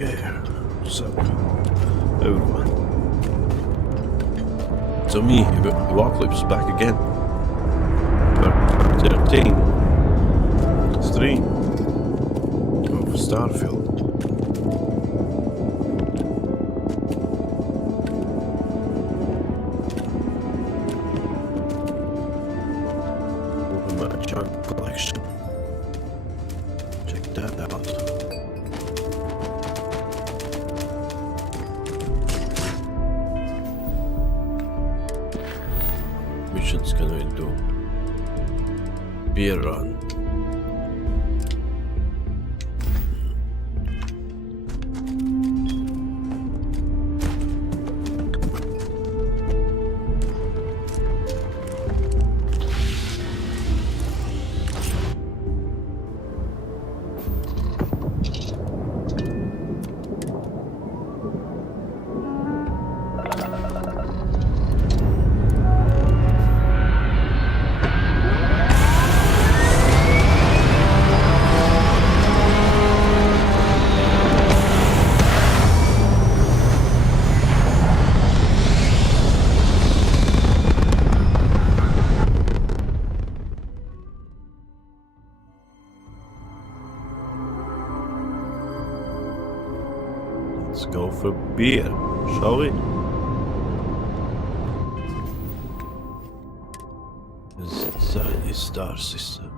Yeah, so everyone. So me, Apocalypse, back again. Part 13. Stream of Starfield. Open my junk collection. Check that out. Missions kan vi do. Beer run. Let's go for beer, shall we? Inside the star system.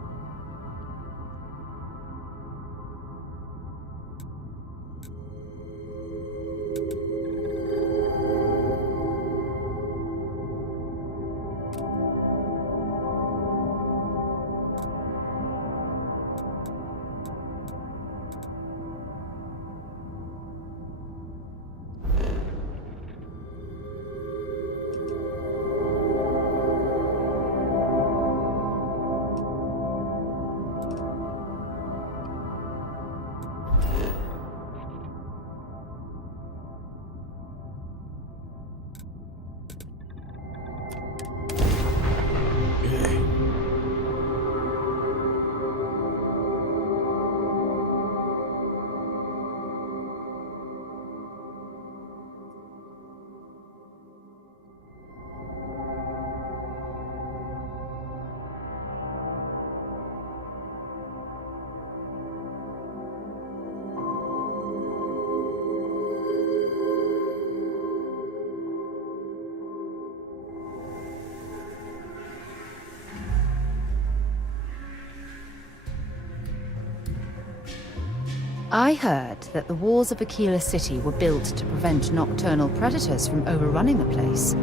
I heard that the walls of Aquila City were built to prevent nocturnal predators from overrunning the place.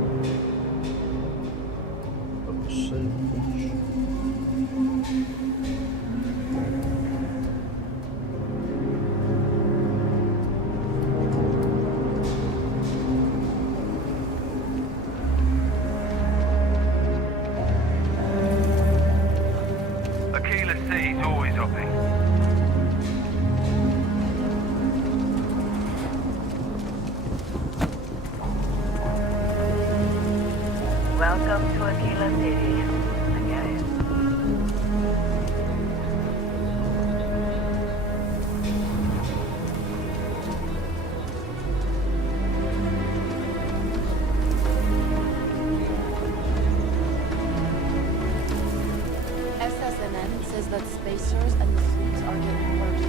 Aquila City's always open. Welcome to Aquila City. Again. SSNN says that spacers and the fleet are getting worse.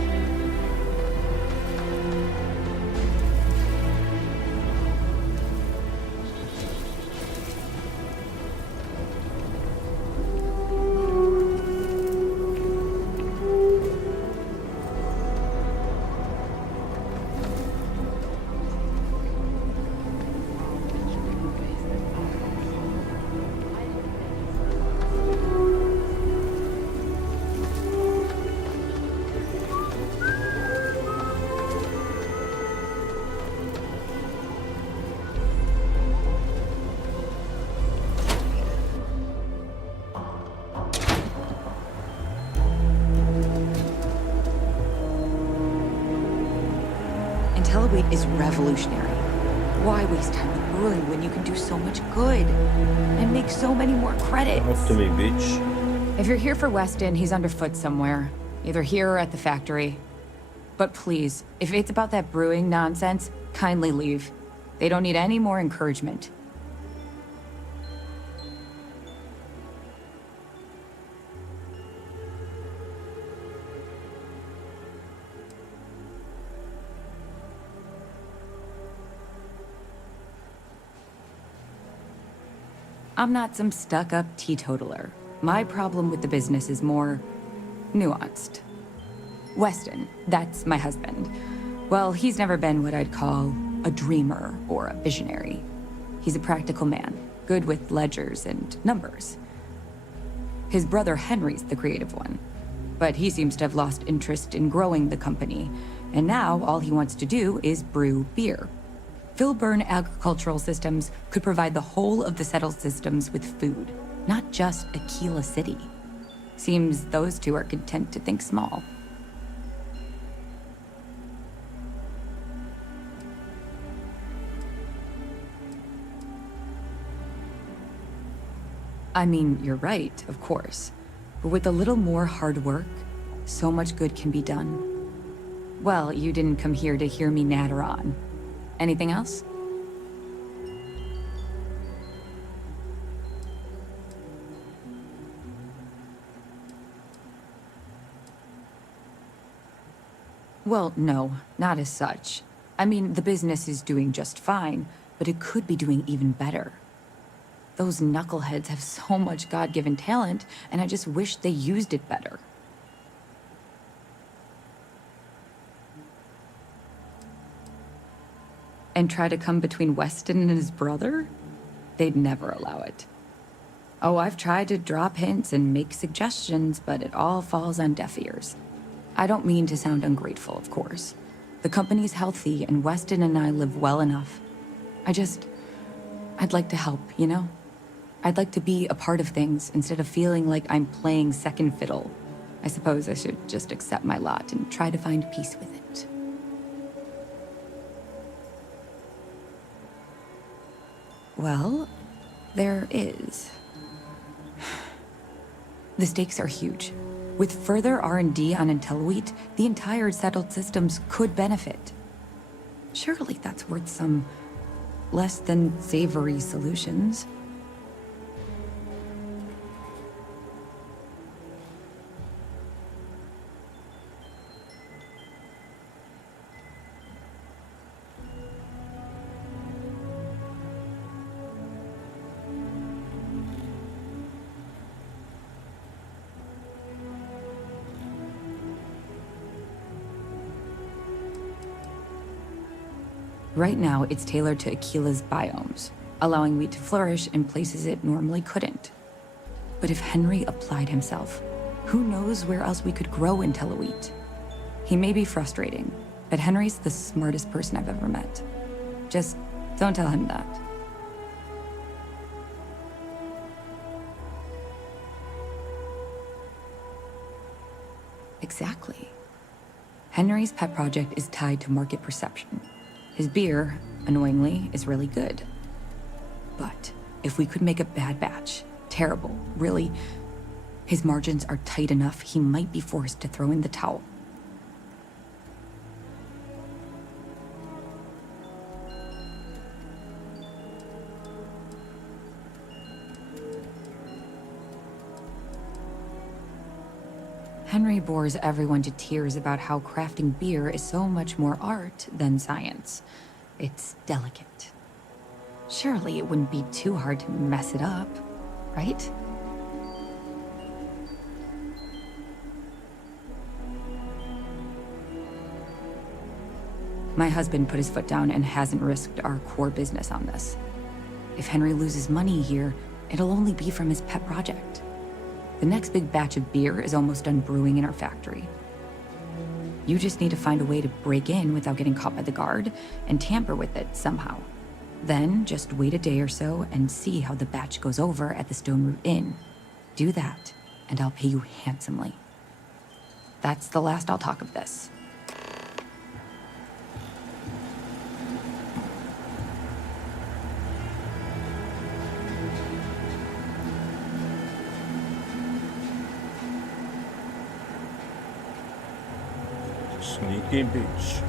is revolutionary. Why waste time with brewing when you can do so much good and make so many more credits? Talk to me, bitch. If you're here for Weston, he's underfoot somewhere, either here or at the factory. But please, if it's about that brewing nonsense, kindly leave. They don't need any more encouragement. I'm not some stuck-up teetotaler. My problem with the business is more nuanced. Weston, that's my husband. Well, he's never been what I'd call a dreamer or a visionary. He's a practical man, good with ledgers and numbers. His brother Henry's the creative one, but he seems to have lost interest in growing the company, and now all he wants to do is brew beer. Filburn agricultural systems could provide the whole of the settled systems with food, not just Aquila City. Seems those two are content to think small. I mean, you're right, of course. But with a little more hard work, so much good can be done. Well, you didn't come here to hear me natter on. Anything else? Well, no, not as such. I mean, the business is doing just fine, but it could be doing even better. Those knuckleheads have so much God-given talent, and I just wish they used it better. And try to come between Weston and his brother? They'd never allow it. Oh, I've tried to drop hints and make suggestions, but it all falls on deaf ears. I don't mean to sound ungrateful, of course. The company's healthy, and Weston and I live well enough. I'd like to help, you know? I'd like to be a part of things instead of feeling like I'm playing second fiddle. I suppose I should just accept my lot and try to find peace with it. Well, there is. The stakes are huge. With further R&D on IntelliWheat, the entire settled systems could benefit. Surely that's worth some less than savory solutions. Right now, it's tailored to Aquila's biomes, allowing wheat to flourish in places it normally couldn't. But if Henry applied himself, who knows where else we could grow IntelliWheat? He may be frustrating, but Henry's the smartest person I've ever met. Just don't tell him that. Exactly. Henry's pet project is tied to market perception. His beer, annoyingly, is really good. But if we could make a bad batch, terrible, really, his margins are tight enough he might be forced to throw in the towel. Henry bores everyone to tears about how crafting beer is so much more art than science. It's delicate. Surely it wouldn't be too hard to mess it up, right? My husband put his foot down and hasn't risked our core business on this. If Henry loses money here, it'll only be from his pet project. The next big batch of beer is almost done brewing in our factory. You just need to find a way to break in without getting caught by the guard and tamper with it somehow. Then just wait a day or so and see how the batch goes over at the Stone Root Inn. Do that, and I'll pay you handsomely. That's the last I'll talk of this. Sneaky bitch.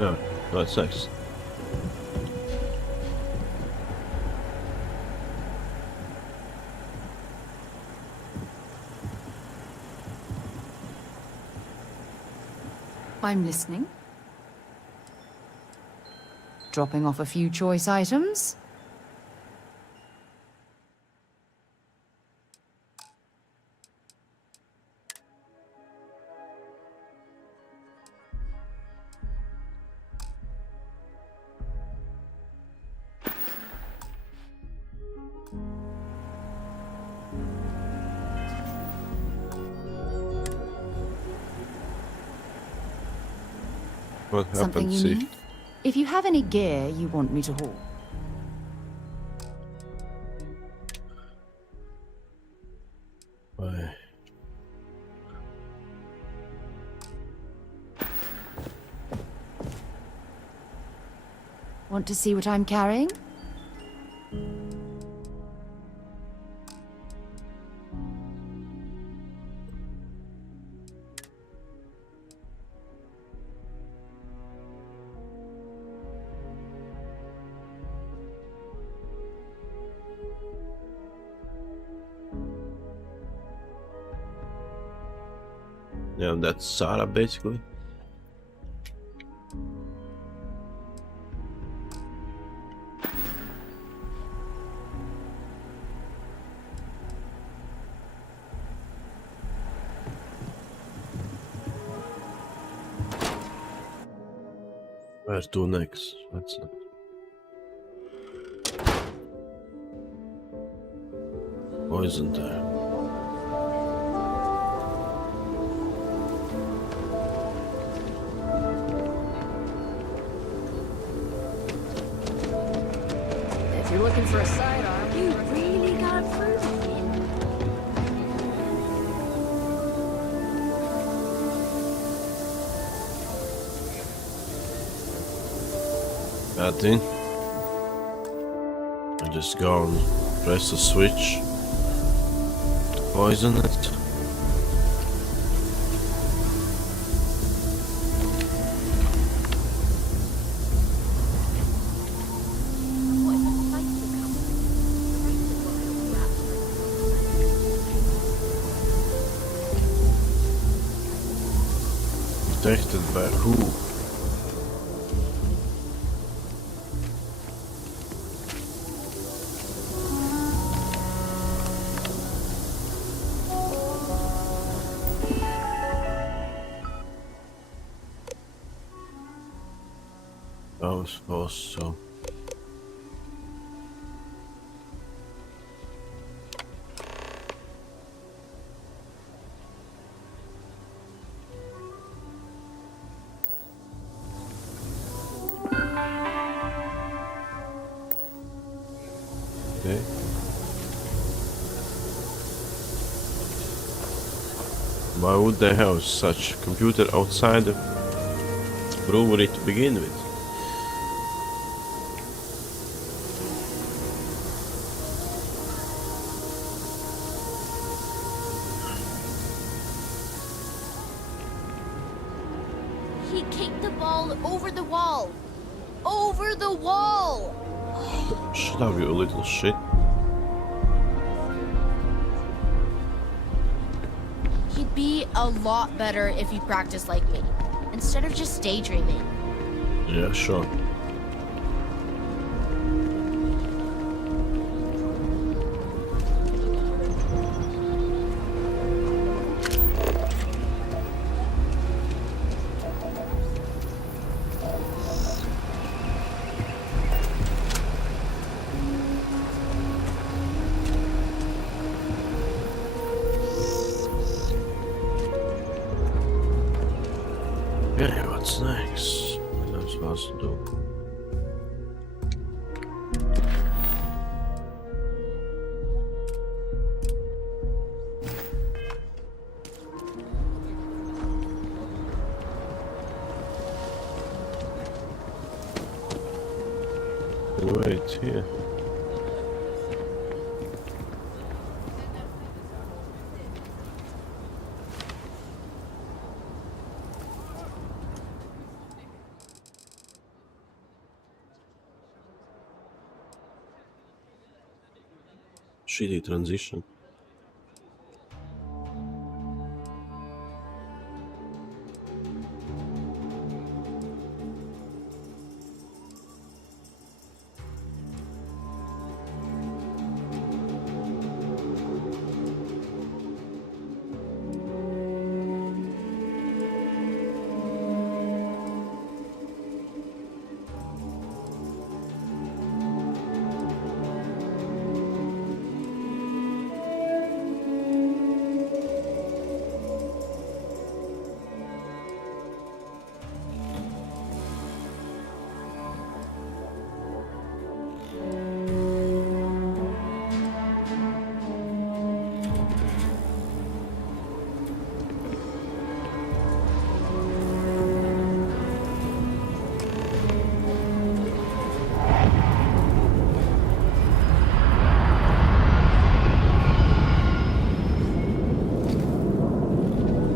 Yeah, that's nice. I'm listening. Dropping off a few choice items. What Something happened? you See, need? If you have any gear you want me to haul. why? Want to see what I'm carrying? Yeah, that's Sarah basically. Where's to next? What's that? Poison there. If you're looking for a sidearm, you really got fruit. Nothing. I just go and press the switch. Poison it. Protected by who? I suppose so. Okay. Why would they have such computer outside the brewery to begin with? He kicked the ball over the wall. Over the wall! Shut up, you little shit. He'd be a lot better if he practiced like me, instead of just daydreaming. Yeah, sure. Okay, what's next? What am I supposed to do? And wait here. Shitty transition.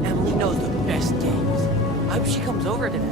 Emily knows the best games. I hope she comes over today.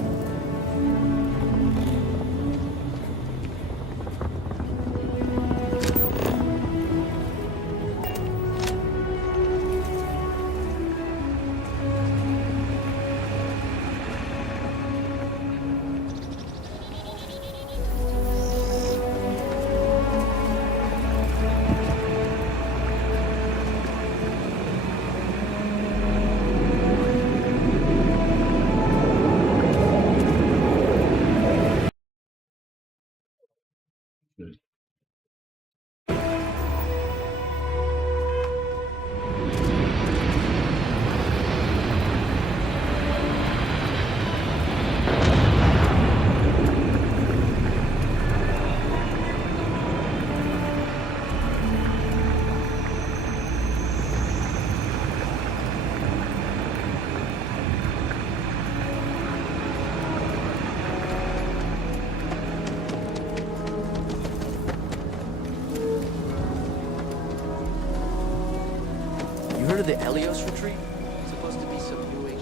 You heard of the Helios retreat? It's supposed to be some new age.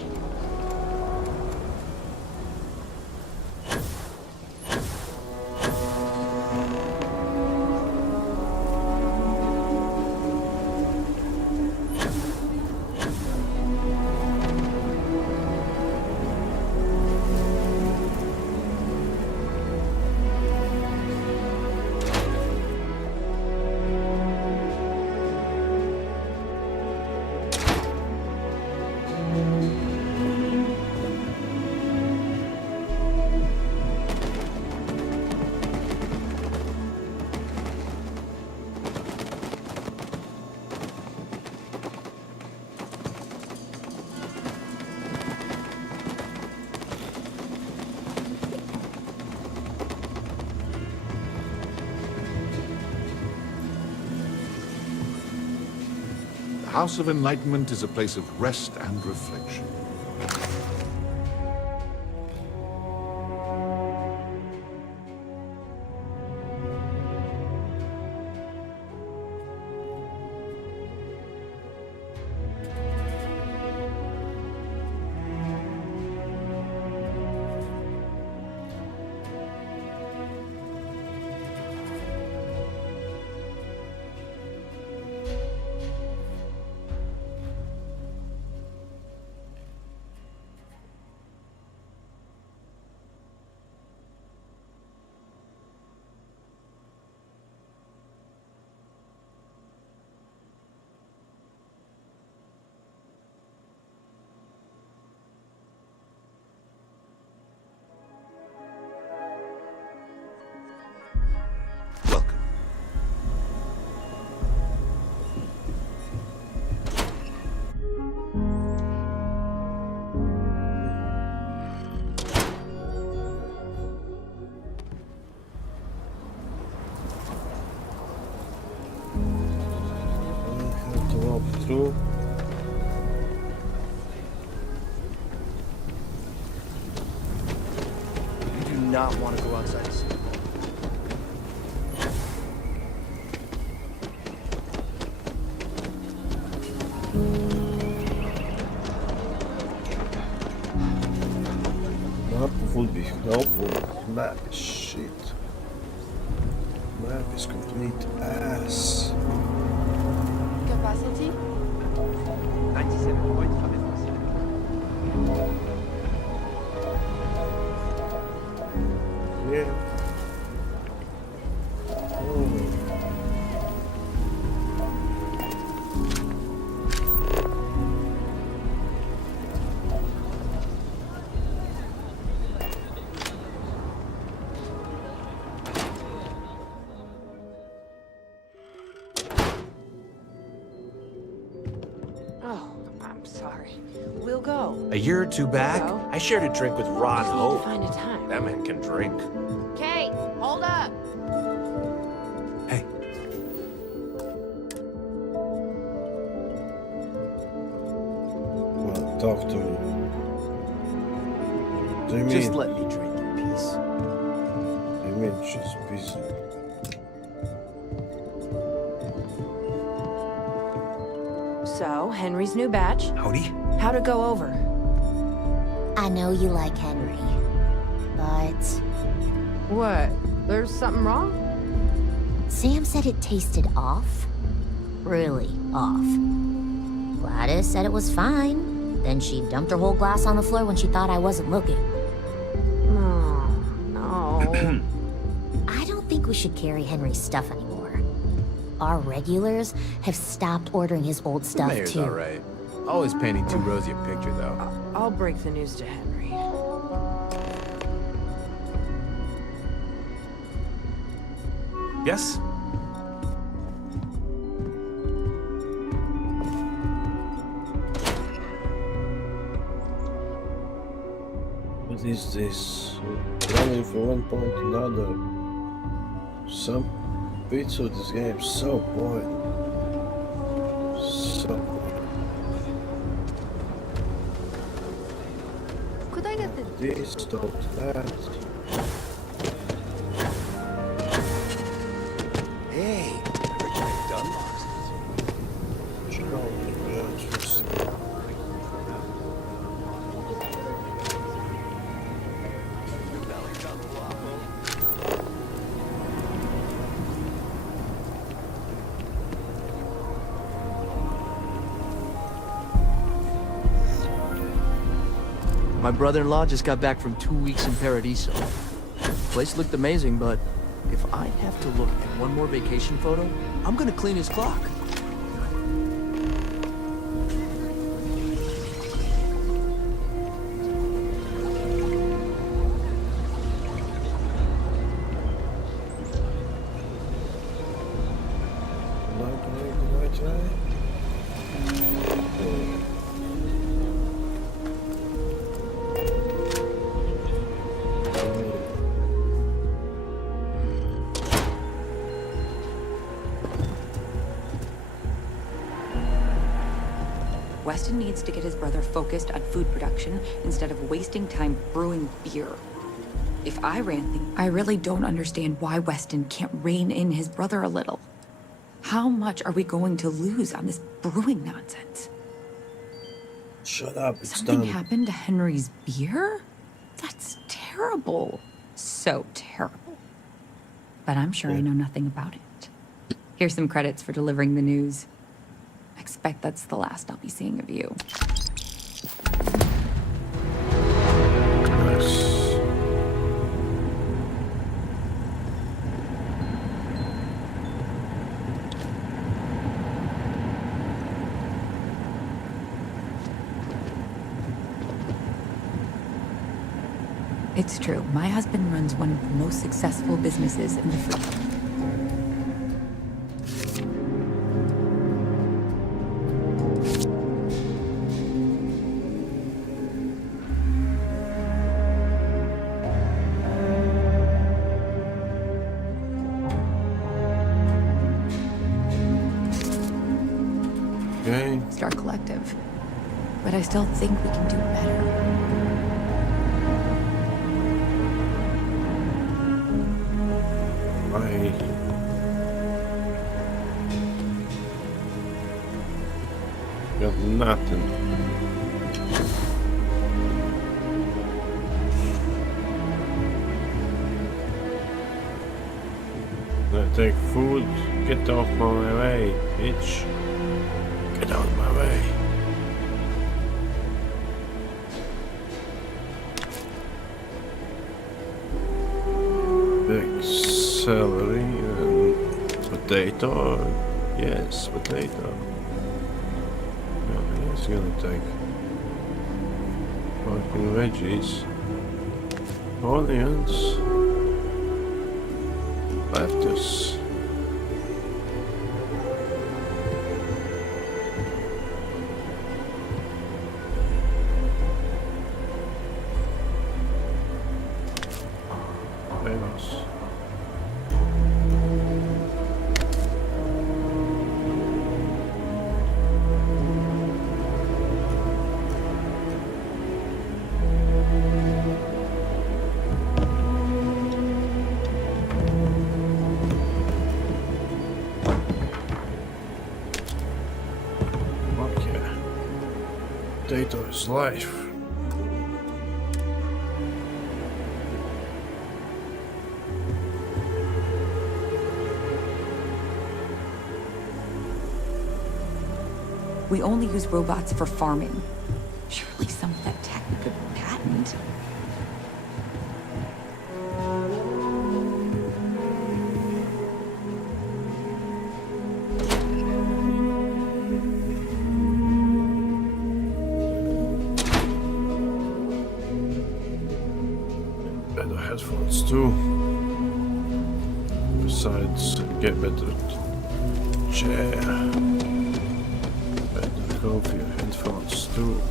The House of Enlightenment is a place of rest and reflection. Welcome. I have to walk through. You do not want to go outside the city. Map would be helpful. Map is shit. Map is complete ass. Capacity? 97.5%. Yeah. Oh. Oh, I'm sorry. We'll go. A year or two back, Hello? I shared a drink with Ron Just need to Hope. find a time. That man can drink. Kate, hold up. Hey, Well, talk to me. What do you mean? Just let me drink in peace. You mean she's busy? So, Henry's new batch. howdy. How'd it go over? I know you like Henry, but What? There's something wrong? Sam said it tasted off. Really off. Gladys said it was fine. Then she dumped her whole glass on the floor when she thought I wasn't looking. Oh, no. I don't think we should carry Henry's stuff anymore. Our regulars have stopped ordering his old The stuff mayor's too. alright. Always painting too rosy a picture, though. I'll break the news to Henry. Yes? What is this? Running from one point to another. Some bits of this game so boring. So boring. Could I get the... This, don't that. Hey, I heard you had done lost. My brother-in-law just got back from 2 weeks in Paradiso. Place looked amazing, but if I have to look at one more vacation photo, I'm gonna clean his clock. Weston needs to get his brother focused on food production instead of wasting time brewing beer. If I ran things, I really don't understand why Weston can't rein in his brother a little. How much are we going to lose on this brewing nonsense? Shut up, it's Something done. happened to Henry's beer? That's terrible. So terrible. But I'm sure I know nothing about it. Here's some credits for delivering the news. I expect that's the last I'll be seeing of you. Nice. It's true. My husband runs one of the most successful businesses in the food. Okay. Star Collective. But I still think we can do better. I got nothing. I take food. Get off my way, bitch. Get out of my way. Big celery and potato. Yes, potato. Yeah, it's gonna take fucking veggies. Onions. Lettuce. Famous. Potato is life. We only use robots for farming. Surely some of that tech we could patent. Better headphones too. Besides, get better chair. Better comfy headphones too.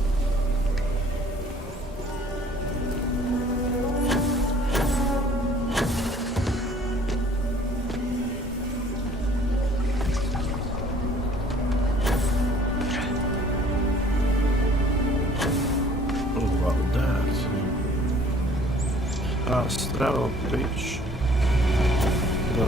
What about that? Astral bitch. No.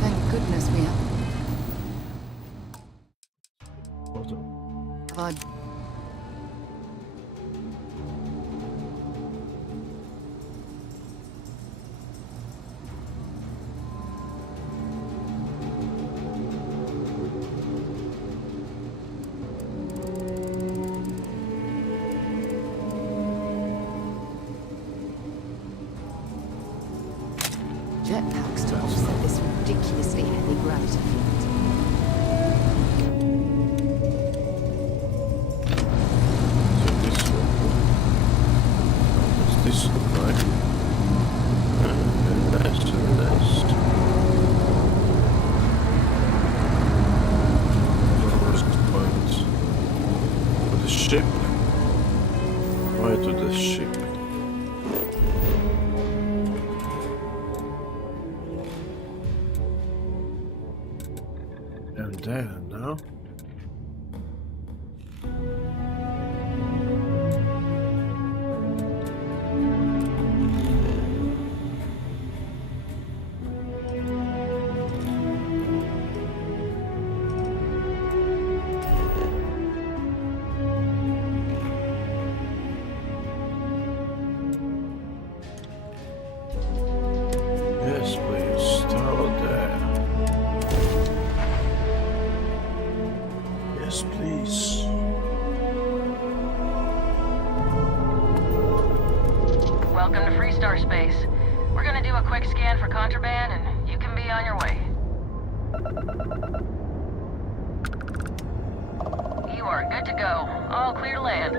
Thank goodness we have. Odd. Jetpacks to offset this ridiculously heavy gravity field. So this one. How does this look like? Very nice, very nice. What's the point? To the ship? Why to the ship? And there now. Yes, please. Start there. Yes, please. Welcome to Freestar Space. We're gonna do a quick scan for contraband, and you can be on your way. You are good to go. All clear to land.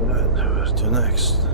Right, where to next?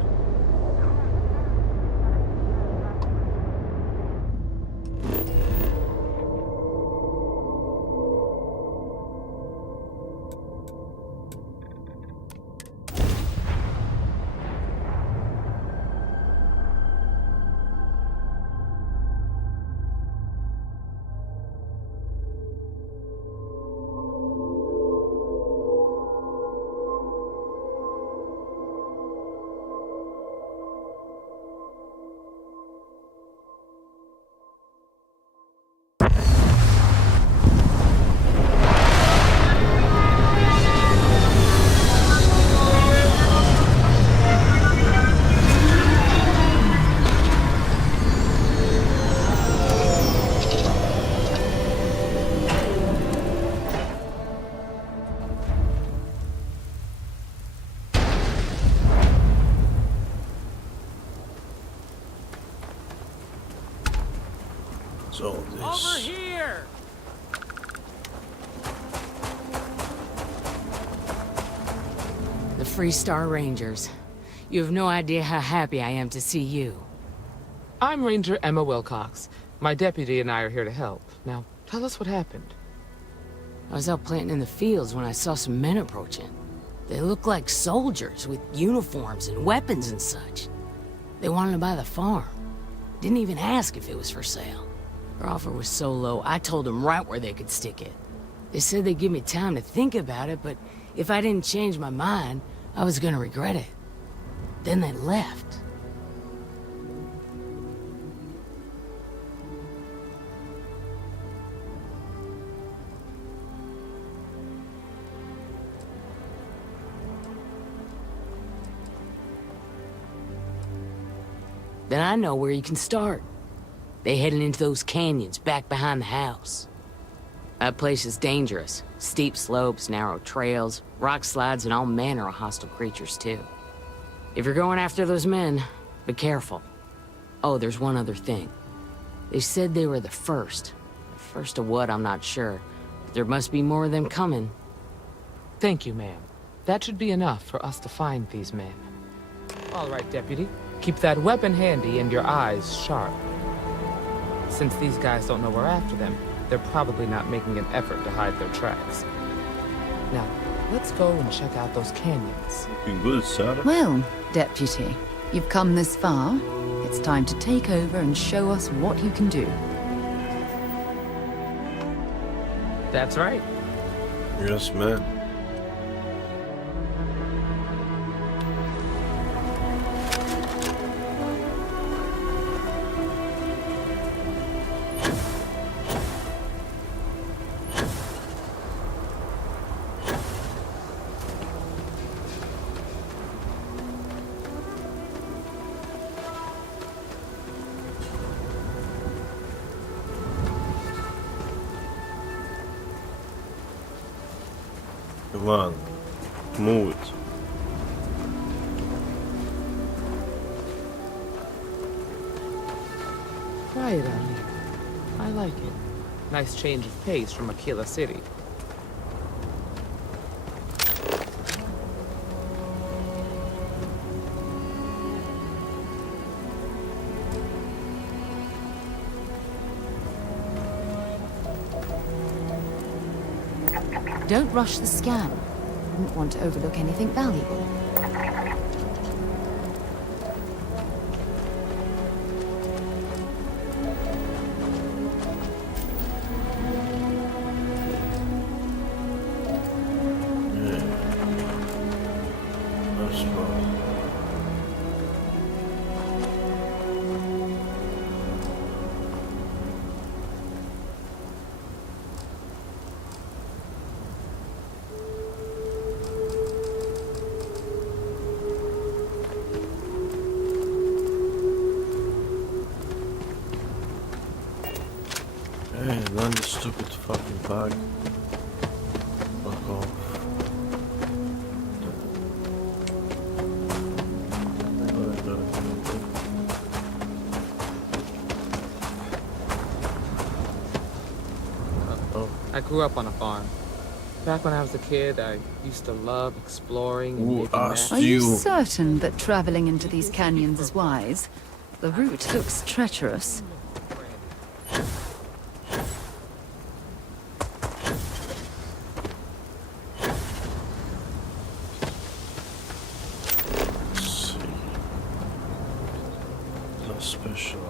So this. Over here! The Free Star Rangers. You have no idea how happy I am to see you. I'm Ranger Emma Wilcox. My deputy and I are here to help. Now, tell us what happened. I was out planting in the fields when I saw some men approaching. They looked like soldiers with uniforms and weapons and such. They wanted to buy the farm. Didn't even ask if it was for sale. Their offer was so low, I told them right where they could stick it. They said they'd give me time to think about it, but if I didn't change my mind, I was gonna regret it. Then they left. Then I know where you can start. They headed into those canyons back behind the house. That place is dangerous. Steep slopes, narrow trails, rock slides, and all manner of hostile creatures, too. If you're going after those men, be careful. Oh, there's one other thing. They said they were the first. The first of what, I'm not sure. But there must be more of them coming. Thank you, ma'am. That should be enough for us to find these men. All right, deputy. Keep that weapon handy and your eyes sharp. Since these guys don't know we're after them, they're probably not making an effort to hide their tracks. Now, let's go and check out those canyons. Looking good, Sarah. Well, Deputy, you've come this far. It's time to take over and show us what you can do. That's right. Yes, man. Come on, move it. Quiet out here. I like it. Nice change of pace from Aquila City. Don't rush the scan. Wouldn't want to overlook anything valuable. Hey, run the stupid fucking bag. Fuck off. I grew up on a farm. Back when I was a kid, I used to love exploring and making maps. Are you certain that traveling into these canyons is wise? The route looks treacherous. Special.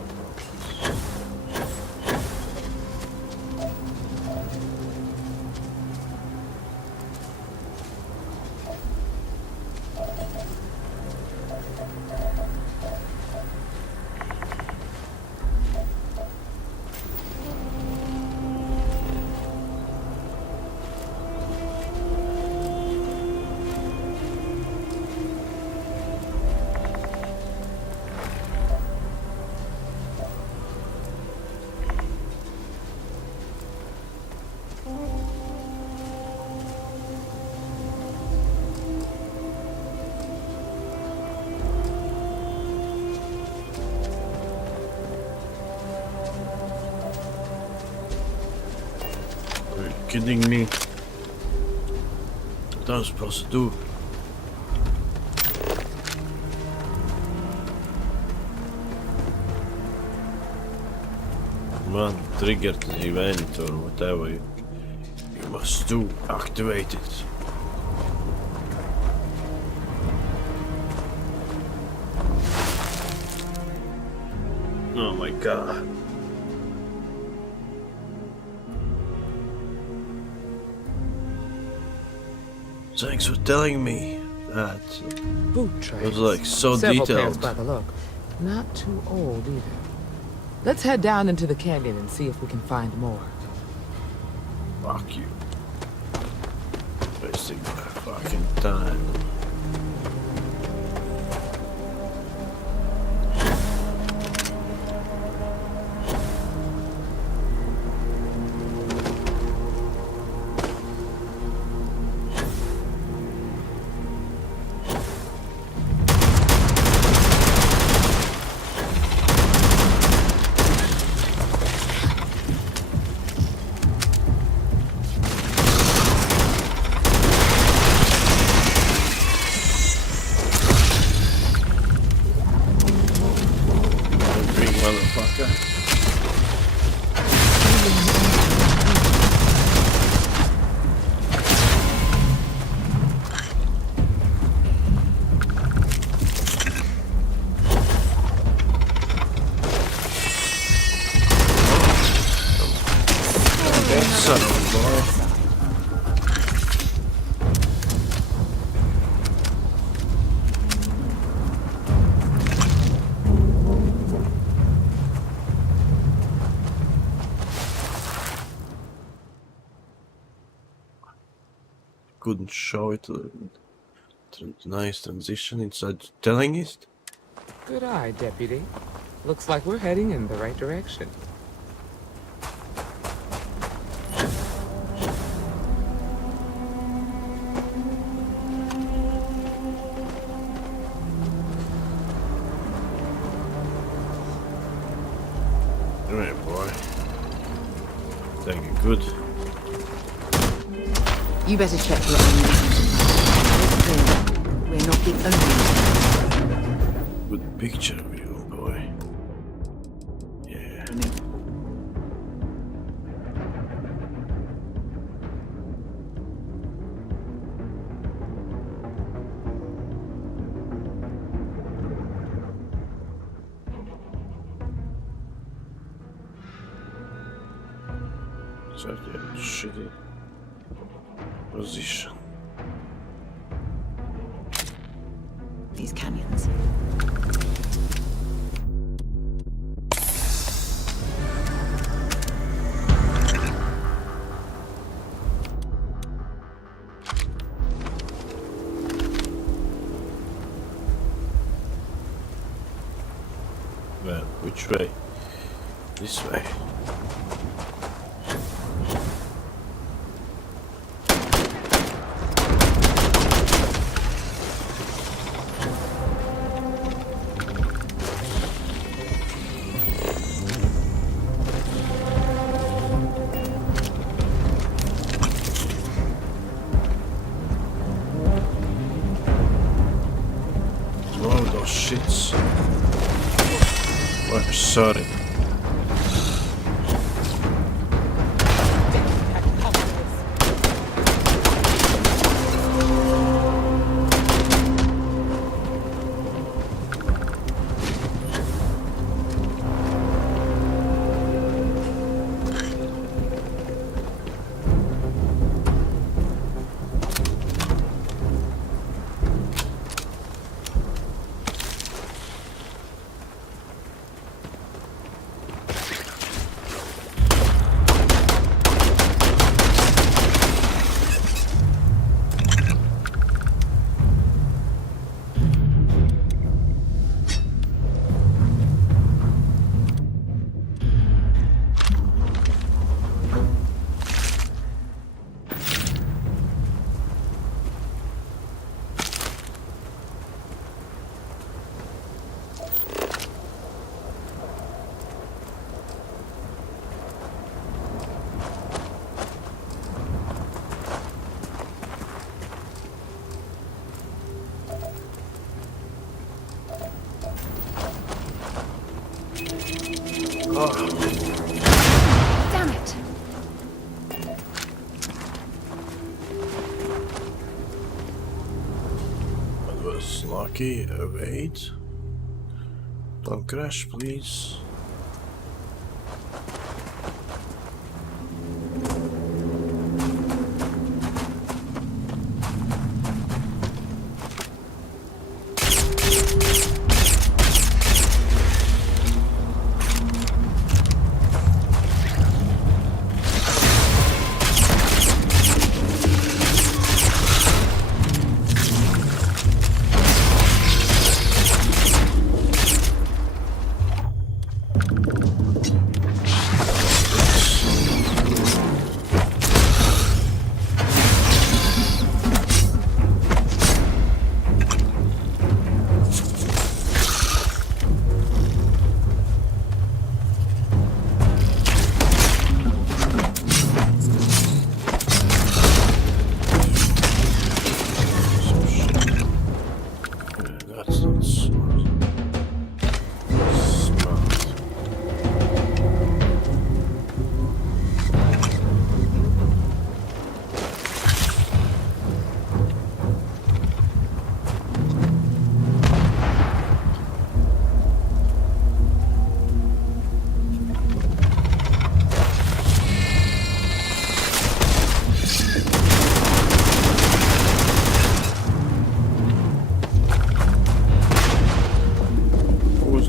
Kidding me? What am I supposed to do? Man, triggered the event or whatever you must do. Activate it. Oh my god. Thanks for telling me that. Boot It tracks. was like so Several pairs detailed. by the look. Not too old either. Let's head down into the canyon and see if we can find more. Fuck you. Wasting my fucking time. Son of a boy. Couldn't show it. Nice transition inside telling it. Good eye, Deputy. Looks like we're heading in the right direction. Alright, boy. Thank you, good. You better check your own reasons. We're not the only. Good picture of you, boy. Yeah. Such a shitty position. These canyons. Well, which way? This way. Oh shit. What? Sorry. Damn it! That was lucky. Wait. Don't crash, please.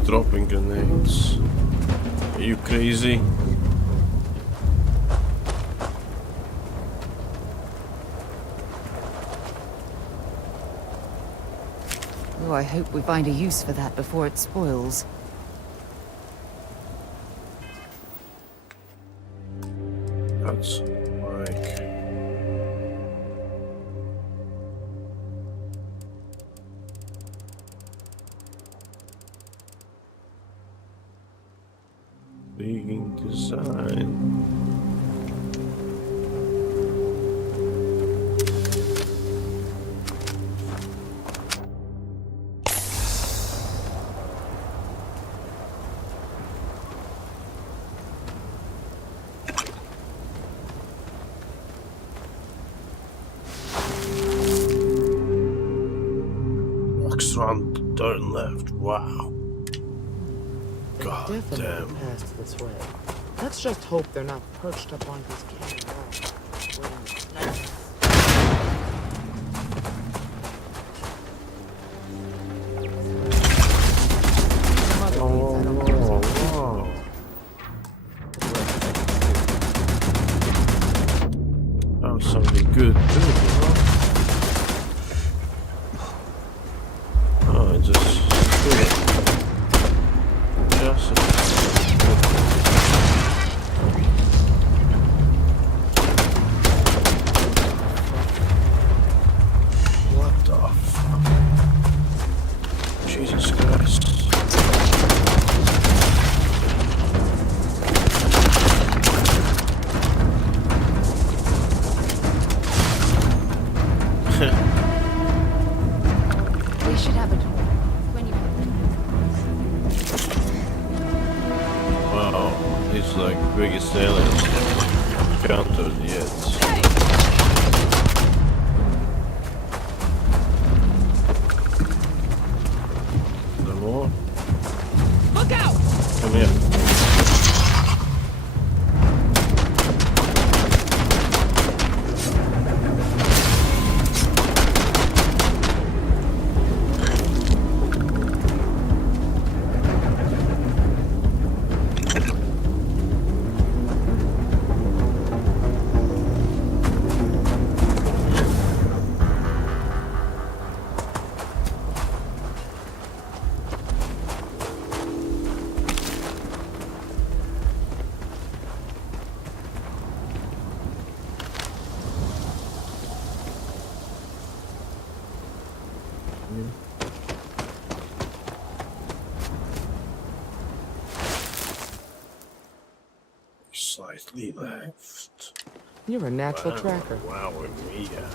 Dropping grenades. Are you crazy? Oh, I hope we find a use for that before it spoils. That's like... Intriguing design. Walks around, turn left. Wow. God Definitely damn. passed this way. Let's just hope they're not perched up on his cannon wall, waiting to snipe us. Some other leads I don't know. Found something good too, Oh, I just... What the fuck? Jesus Christ. We should have a talk when you... is like the biggest aliens encountered yet. No more? Look out! Come here. Slightly left. You're a natural Wow, tracker. wow, Mia.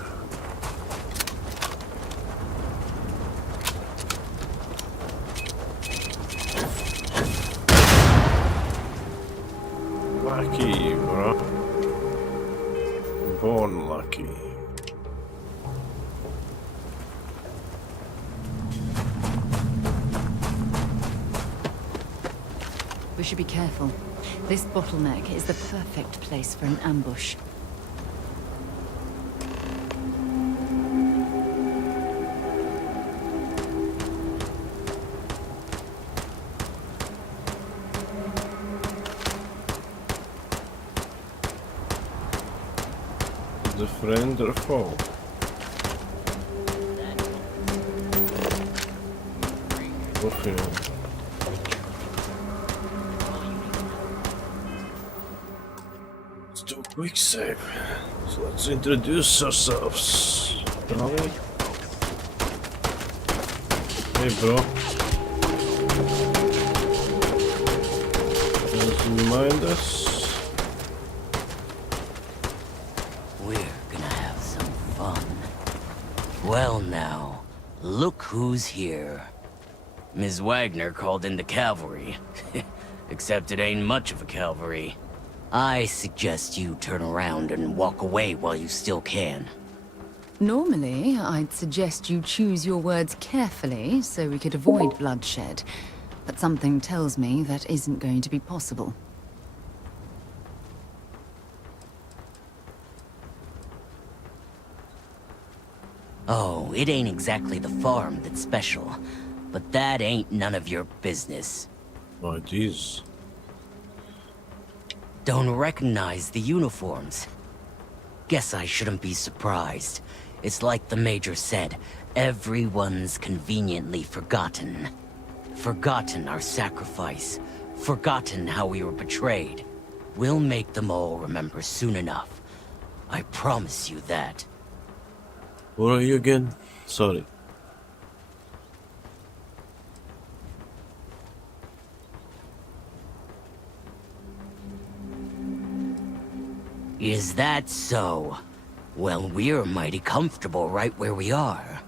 Lucky, bro. Born lucky. We should be careful. This bottleneck is the perfect place for an ambush. The friend or foe? Okay. Let's do a quick save. So let's introduce ourselves. Shall we? Hey bro. Does it remind us? We're gonna have some fun. Well now, look who's here. Ms. Wagner called in the cavalry. Except it ain't much of a cavalry. I suggest you turn around and walk away while you still can. Normally, I'd suggest you choose your words carefully so we could avoid bloodshed. But something tells me that isn't going to be possible. Oh, it ain't exactly the farm that's special. But that ain't none of your business. Oh, it is. Don't recognize the uniforms. Guess I shouldn't be surprised. It's like the Major said, everyone's conveniently forgotten. Forgotten our sacrifice. Forgotten how we were betrayed. We'll make them all remember soon enough. I promise you that. What are you again? Sorry. Is that so? Well, we're mighty comfortable right where we are.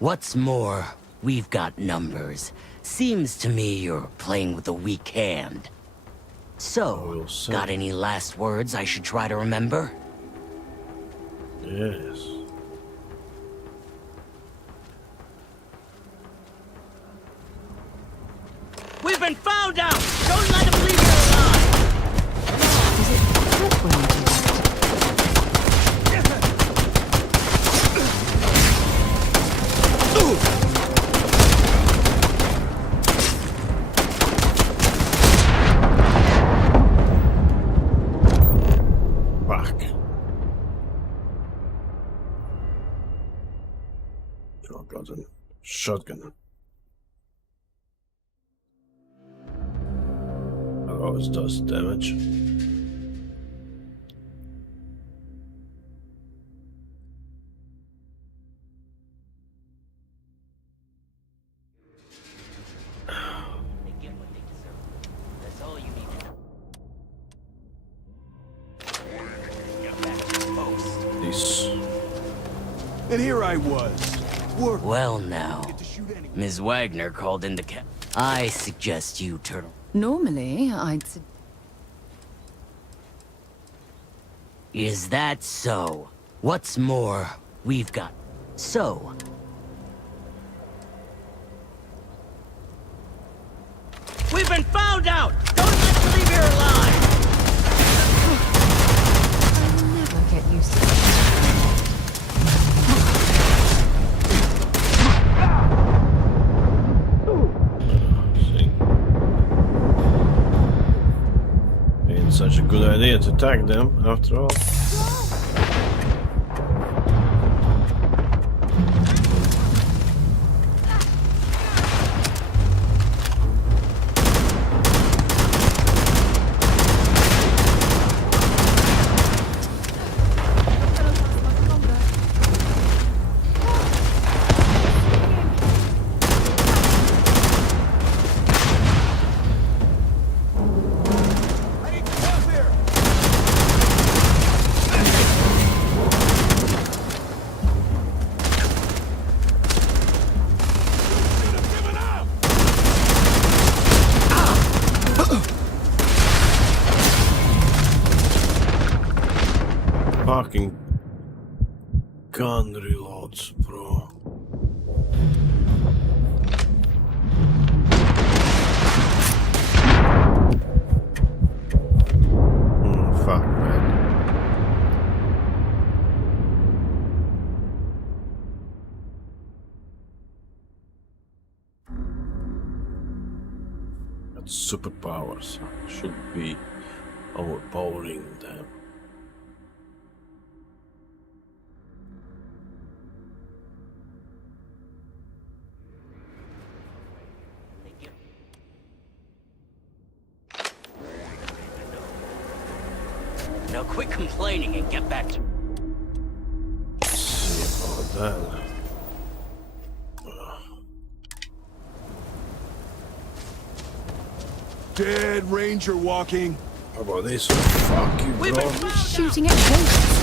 What's more, we've got numbers. Seems to me you're playing with a weak hand. So, got any last words I should try to remember? Yes. We've been found out! Don't let them leave you alive! Is it that way you do Back. Shotgun. Shotgun. That always does damage. And here I was. Well now, Ms. Wagner called in the I suggest you turn. Normally, I'd Is that so? What's more, we've got... So... We've been found out! Don't let's leave here alive! I will never get used to it. Ain't such a good idea to attack them, after all. Fucking gun reloads, bro. Fuck, man. That's superpowers. Should be overpowering them. Now quit complaining and get back to... Let's see about that. Dead Ranger walking. How about this? Fuck you, bro. Shooting at ghosts.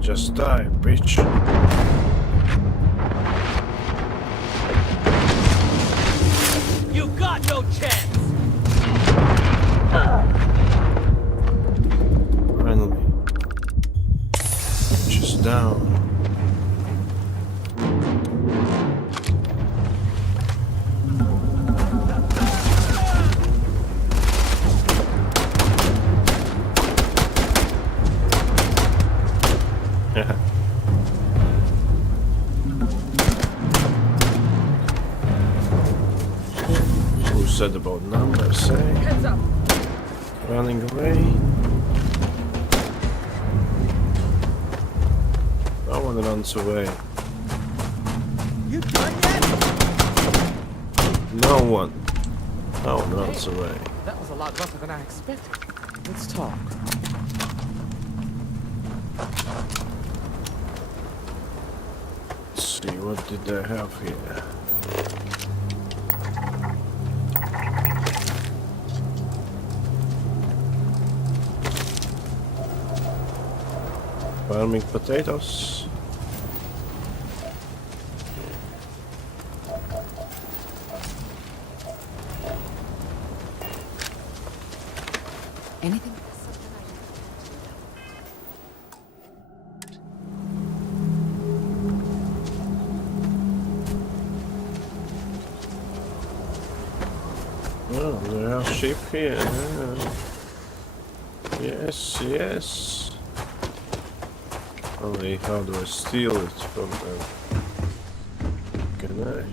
Just die, bitch. You got no chance! Finally. Just down. Who said about numbers, eh? Heads up. Running away. No one runs away. You done yet? No one. No one runs away. That was a lot rougher than I expected. Let's talk. Let's see, what did they have here? Farming potatoes. Anything? Oh, there are sheep here. Yeah. Yes, yes. Only how do I steal it from them? Can I?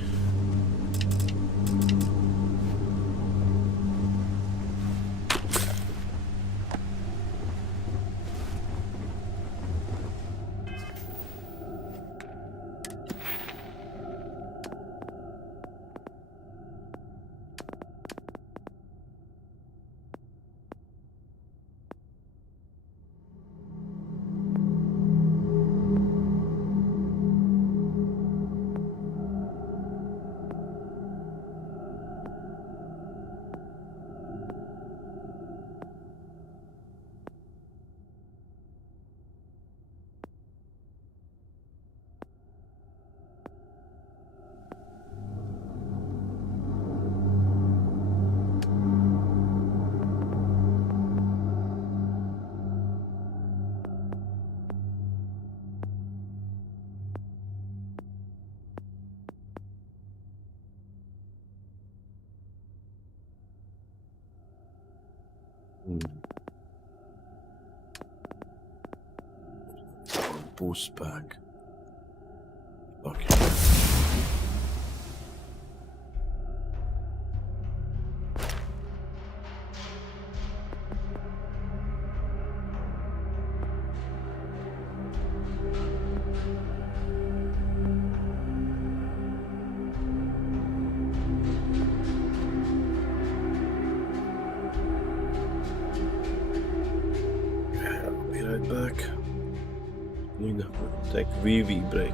Boost back. Okay. I'll be right back. Need to take VV break.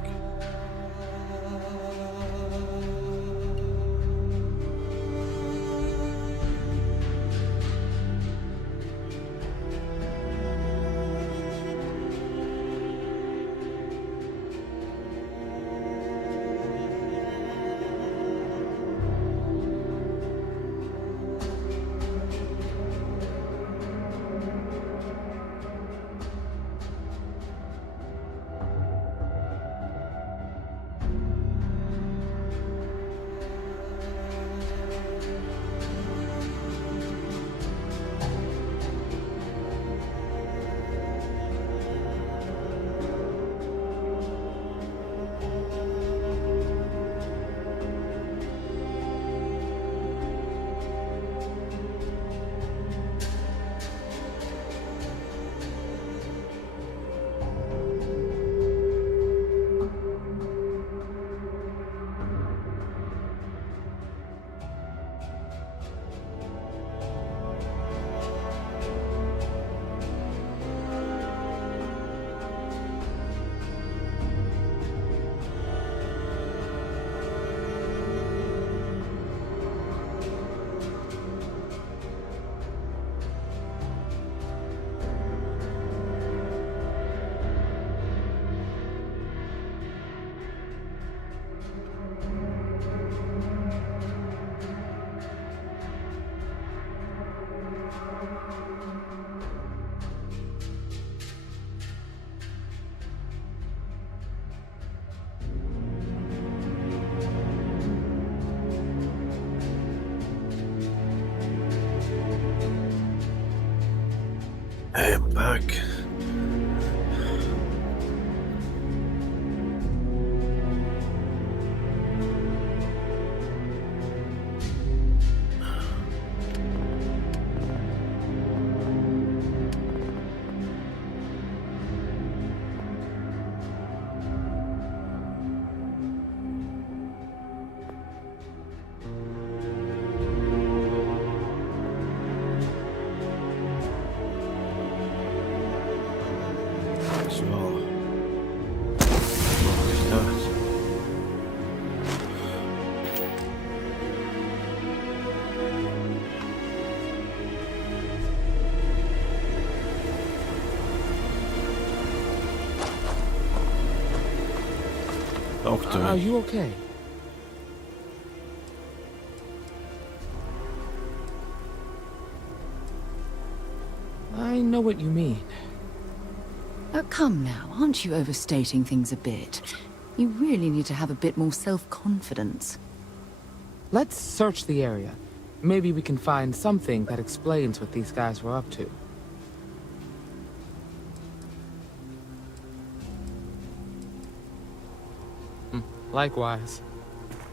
I am back. Talk to me. Are you okay? I know what you mean. Come now, aren't you overstating things a bit? You really need to have a bit more self-confidence. Let's search the area. Maybe we can find something that explains what these guys were up to. Likewise.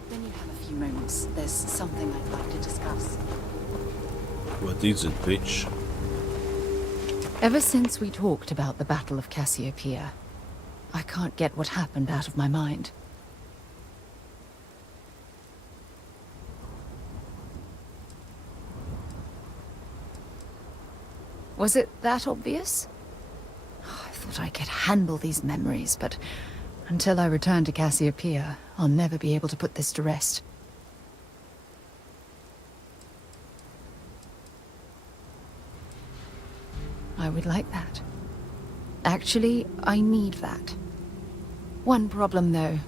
When you have a few moments, there's something I'd like to discuss. What is it, bitch? Ever since we talked about the Battle of Cassiopeia, I can't get what happened out of my mind. Was it that obvious? I thought I could handle these memories, but until I return to Cassiopeia, I'll never be able to put this to rest. I would like that. Actually, I need that. One problem, though.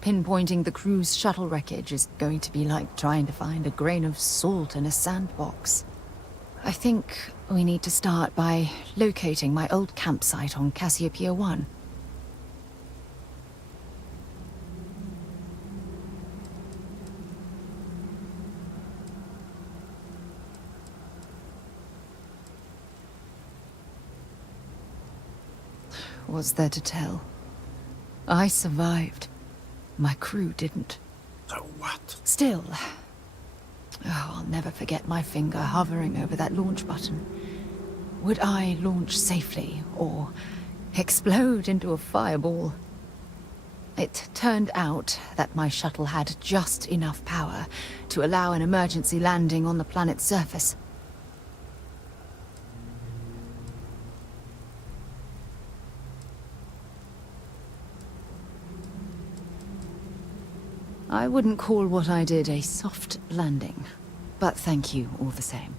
Pinpointing the crew's shuttle wreckage is going to be like trying to find a grain of salt in a sandbox. I think we need to start by locating my old campsite on Cassiopeia 1. What's there to tell? I survived. My crew didn't. So what? Still, I'll never forget my finger hovering over that launch button. Would I launch safely, or explode into a fireball? It turned out that my shuttle had just enough power to allow an emergency landing on the planet's surface. I wouldn't call what I did a soft landing, but thank you all the same.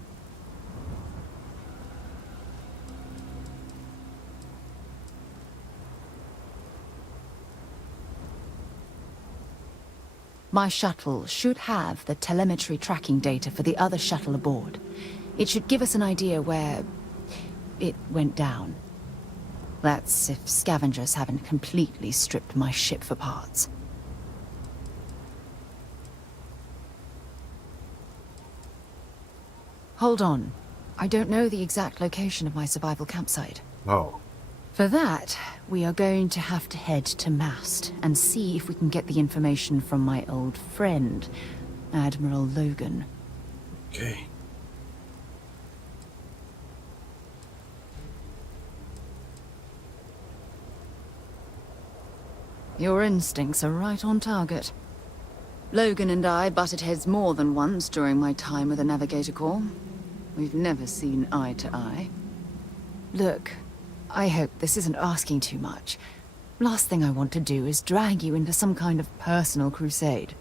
My shuttle should have the telemetry tracking data for the other shuttle aboard. It should give us an idea where it went down. That's if scavengers haven't completely stripped my ship for parts. Hold on. I don't know the exact location of my survival campsite. Oh. For that, we are going to have to head to Mast and see if we can get the information from my old friend, Admiral Logan. Okay. Your instincts are right on target. Logan and I butted heads more than once during my time with the Navigator Corps. We've never seen eye to eye. Look, I hope this isn't asking too much. Last thing I want to do is drag you into some kind of personal crusade.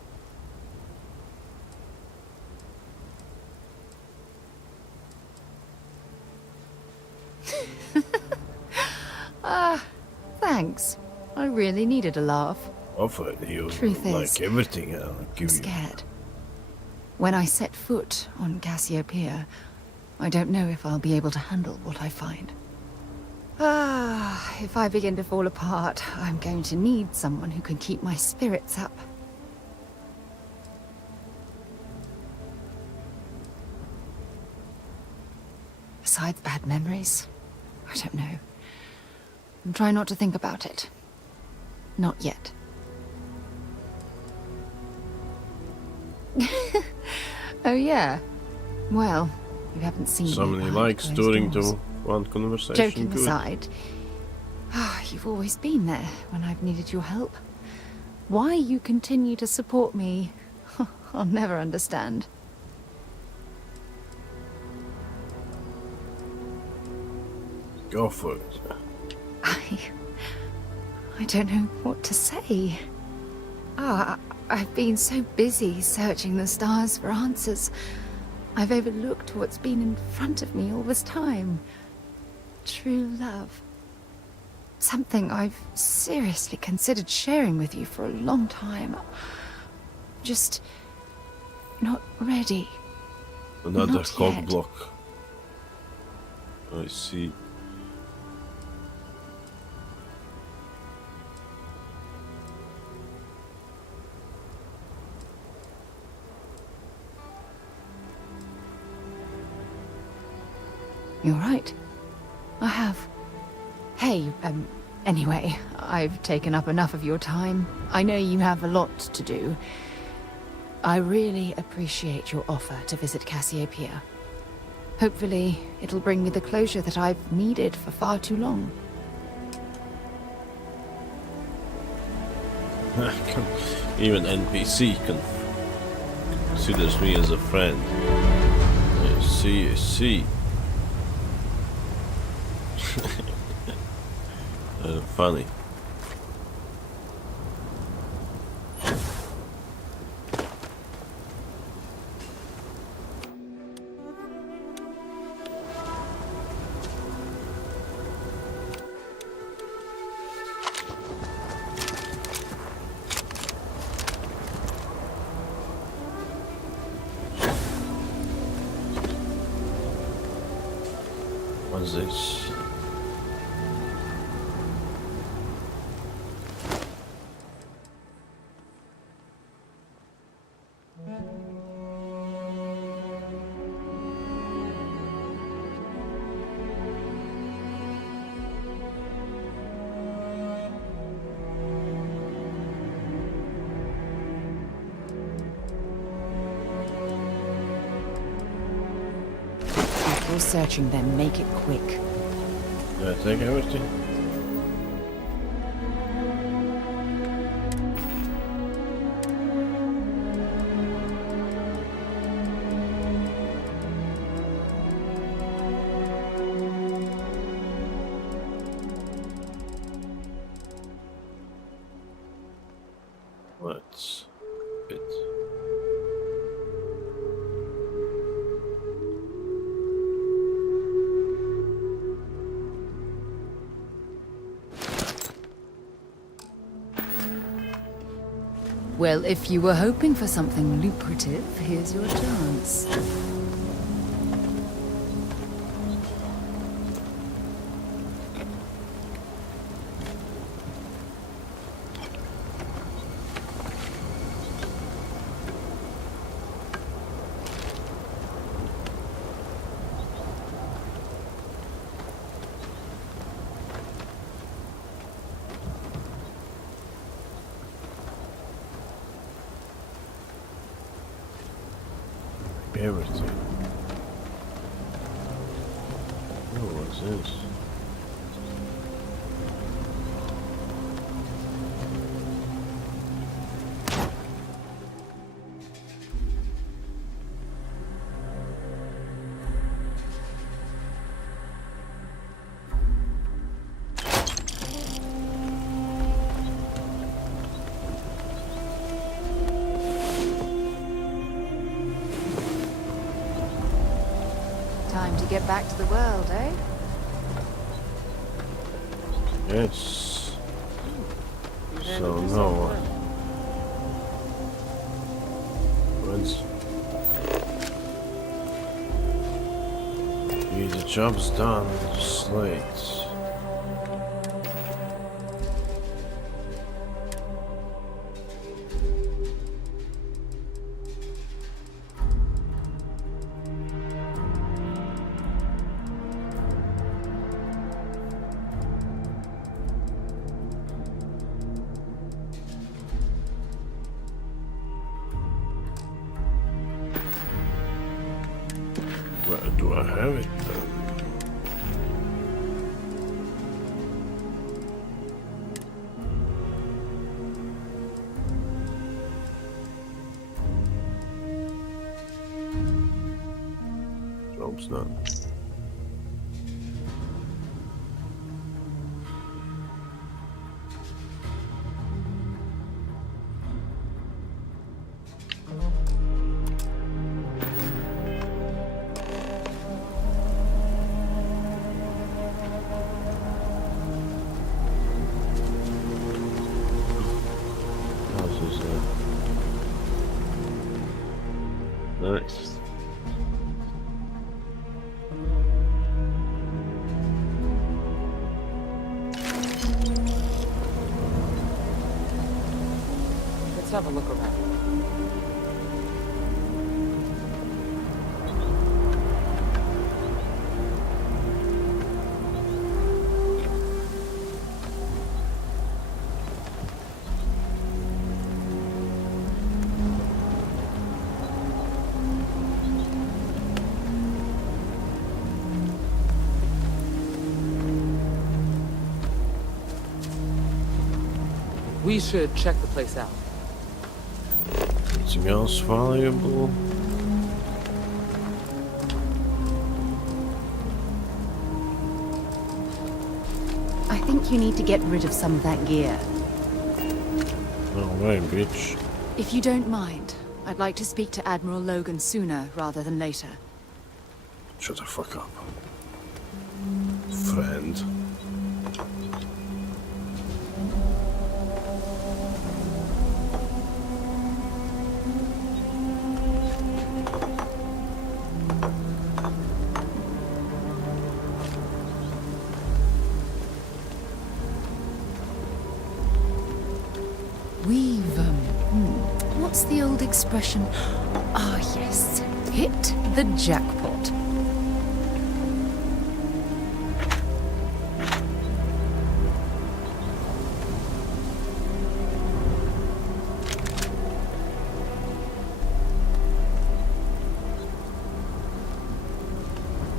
Thanks. I really needed a laugh. Offer you Truth like is, everything I'll give I'm you. scared. When I set foot on Cassiopeia, I don't know if I'll be able to handle what I find. If I begin to fall apart, I'm going to need someone who can keep my spirits up. Besides bad memories, I don't know. I'm trying not to think about it. Not yet. Oh yeah. Well, you haven't seen Somebody me likes behind closed touring doors. to one conversation. Joking Good. aside, you've always been there when I've needed your help. Why you continue to support me, I'll never understand. Go for it. I don't know what to say. I've been so busy searching the stars for answers. I've overlooked what's been in front of me all this time. True love. Something I've seriously considered sharing with you for a long time. Just not ready. Another Not cock yet. block. I see. You're right. I have. Hey, Anyway, I've taken up enough of your time. I know you have a lot to do. I really appreciate your offer to visit Cassiopeia. Hopefully, it'll bring me the closure that I've needed for far too long. Even NPC considers me as a friend. I see, I see. Funny. What's this? Before searching them, make it quick. Did I take everything? What's it? Well, if you were hoping for something lucrative, here's your chance. Everything. Oh, what's this? Time to get back to the world, eh? Yes. So no. What's the job's done. Just late. Where do I have it then? Job's done. Nice. Let's have a look around. We should check the place out. Anything else valuable? I think you need to get rid of some of that gear. No way, bitch. If you don't mind, I'd like to speak to Admiral Logan sooner rather than later. Shut the fuck up. Friend. What's the old expression? Ah, yes. Hit the jackpot.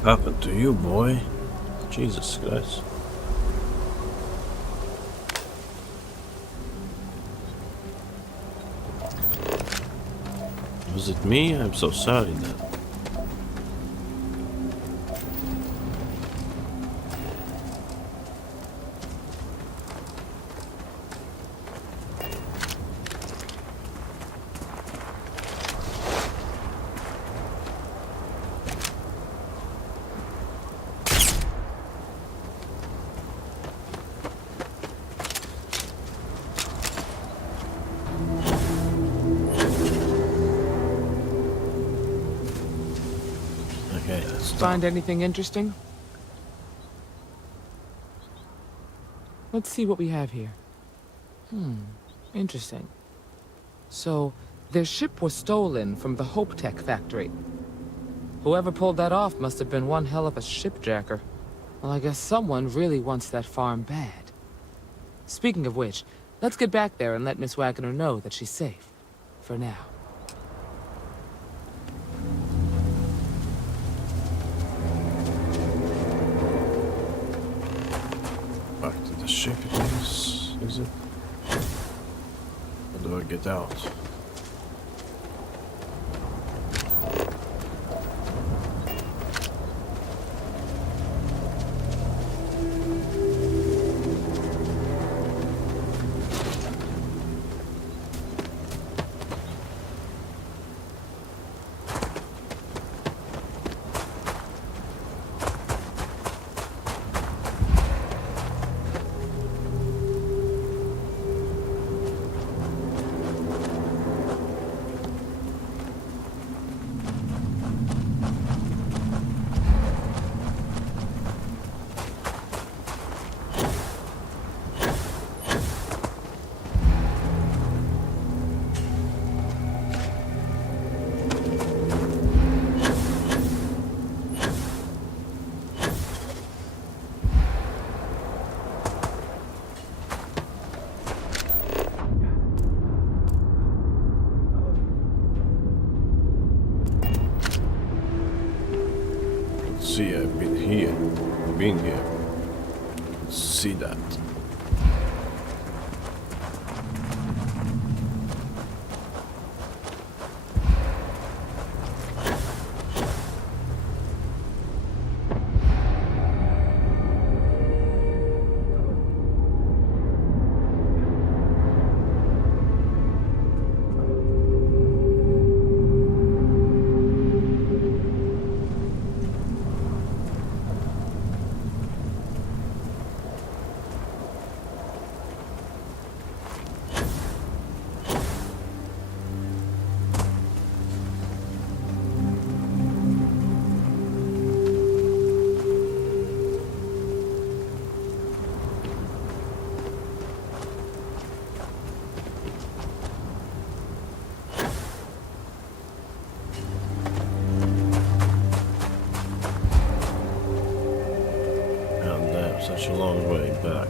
Happened to you, boy? Jesus Christ. Was it me? I'm so sorry then. Find anything interesting? Let's see what we have here. Interesting. So, their ship was stolen from the Hope Tech factory. Whoever pulled that off must have been one hell of a shipjacker. Well, I guess someone really wants that farm bad. Speaking of which, let's get back there and let Miss Wagner know that she's safe. For now. Back to the ship it is it? How do I get out? See, I've been here. Let's see that. Such a long way back.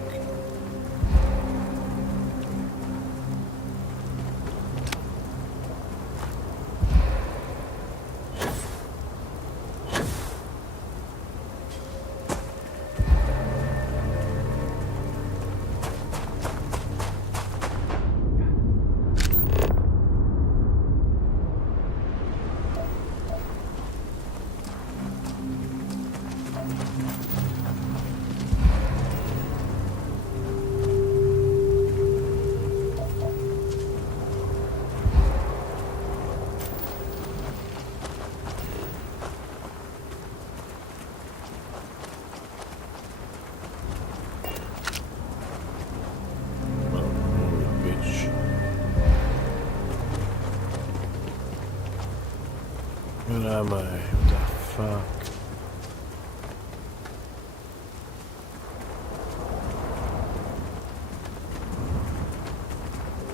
Where am I? What the fuck?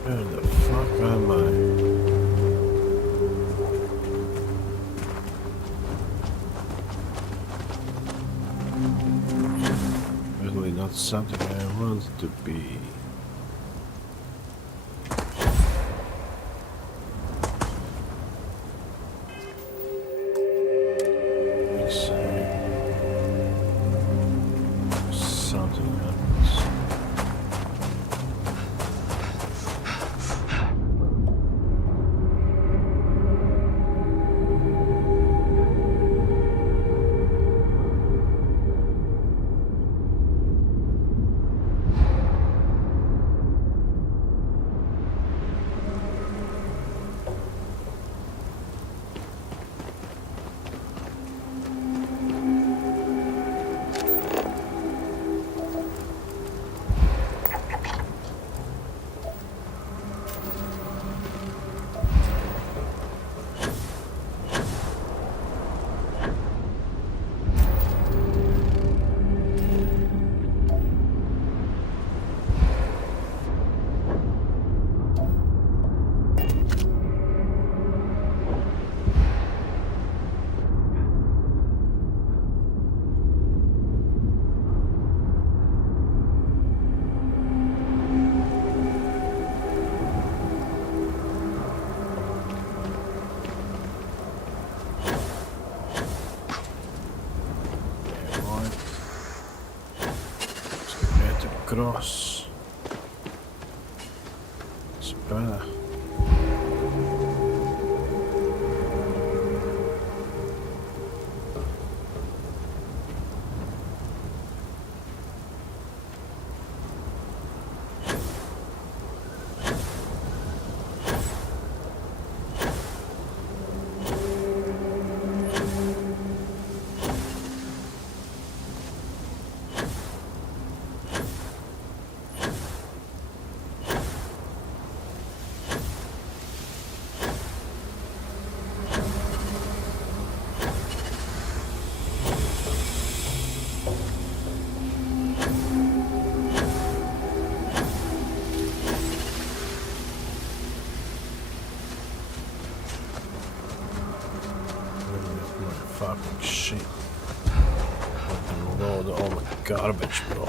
Where the fuck am I? Really not something I want to be. Something happens. Cross. It's better. Fucking shit. Fucking load all the garbage, bro.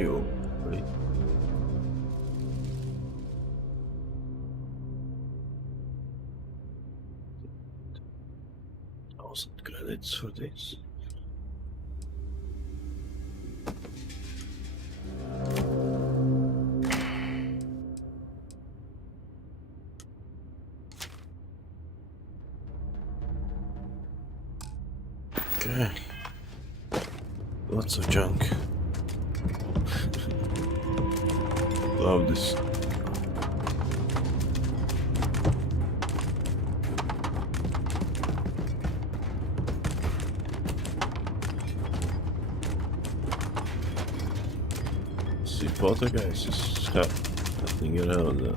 menu. Wait. Thousand credits for this. Okay. Lots of junk. Love this. See, Poltergeist is happening around.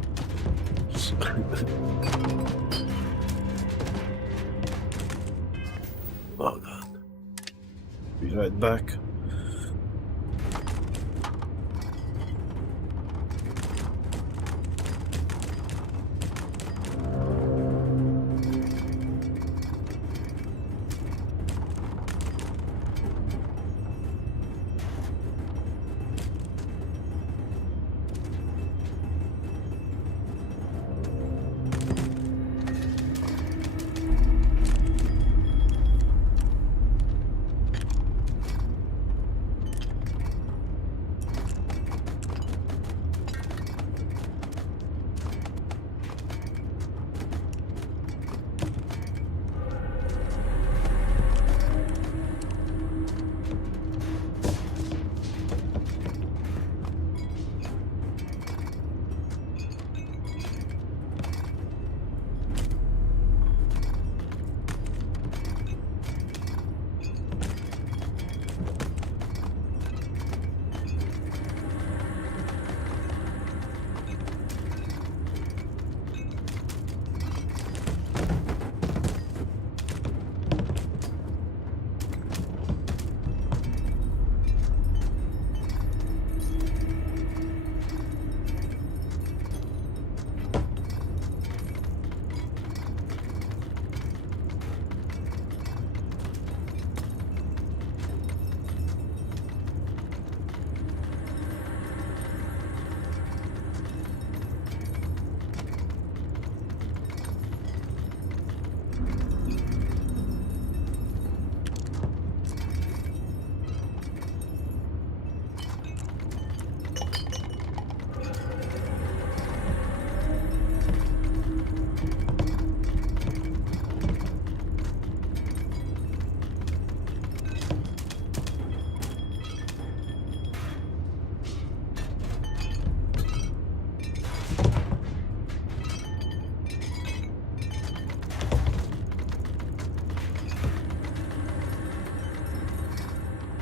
Oh god. Be right back.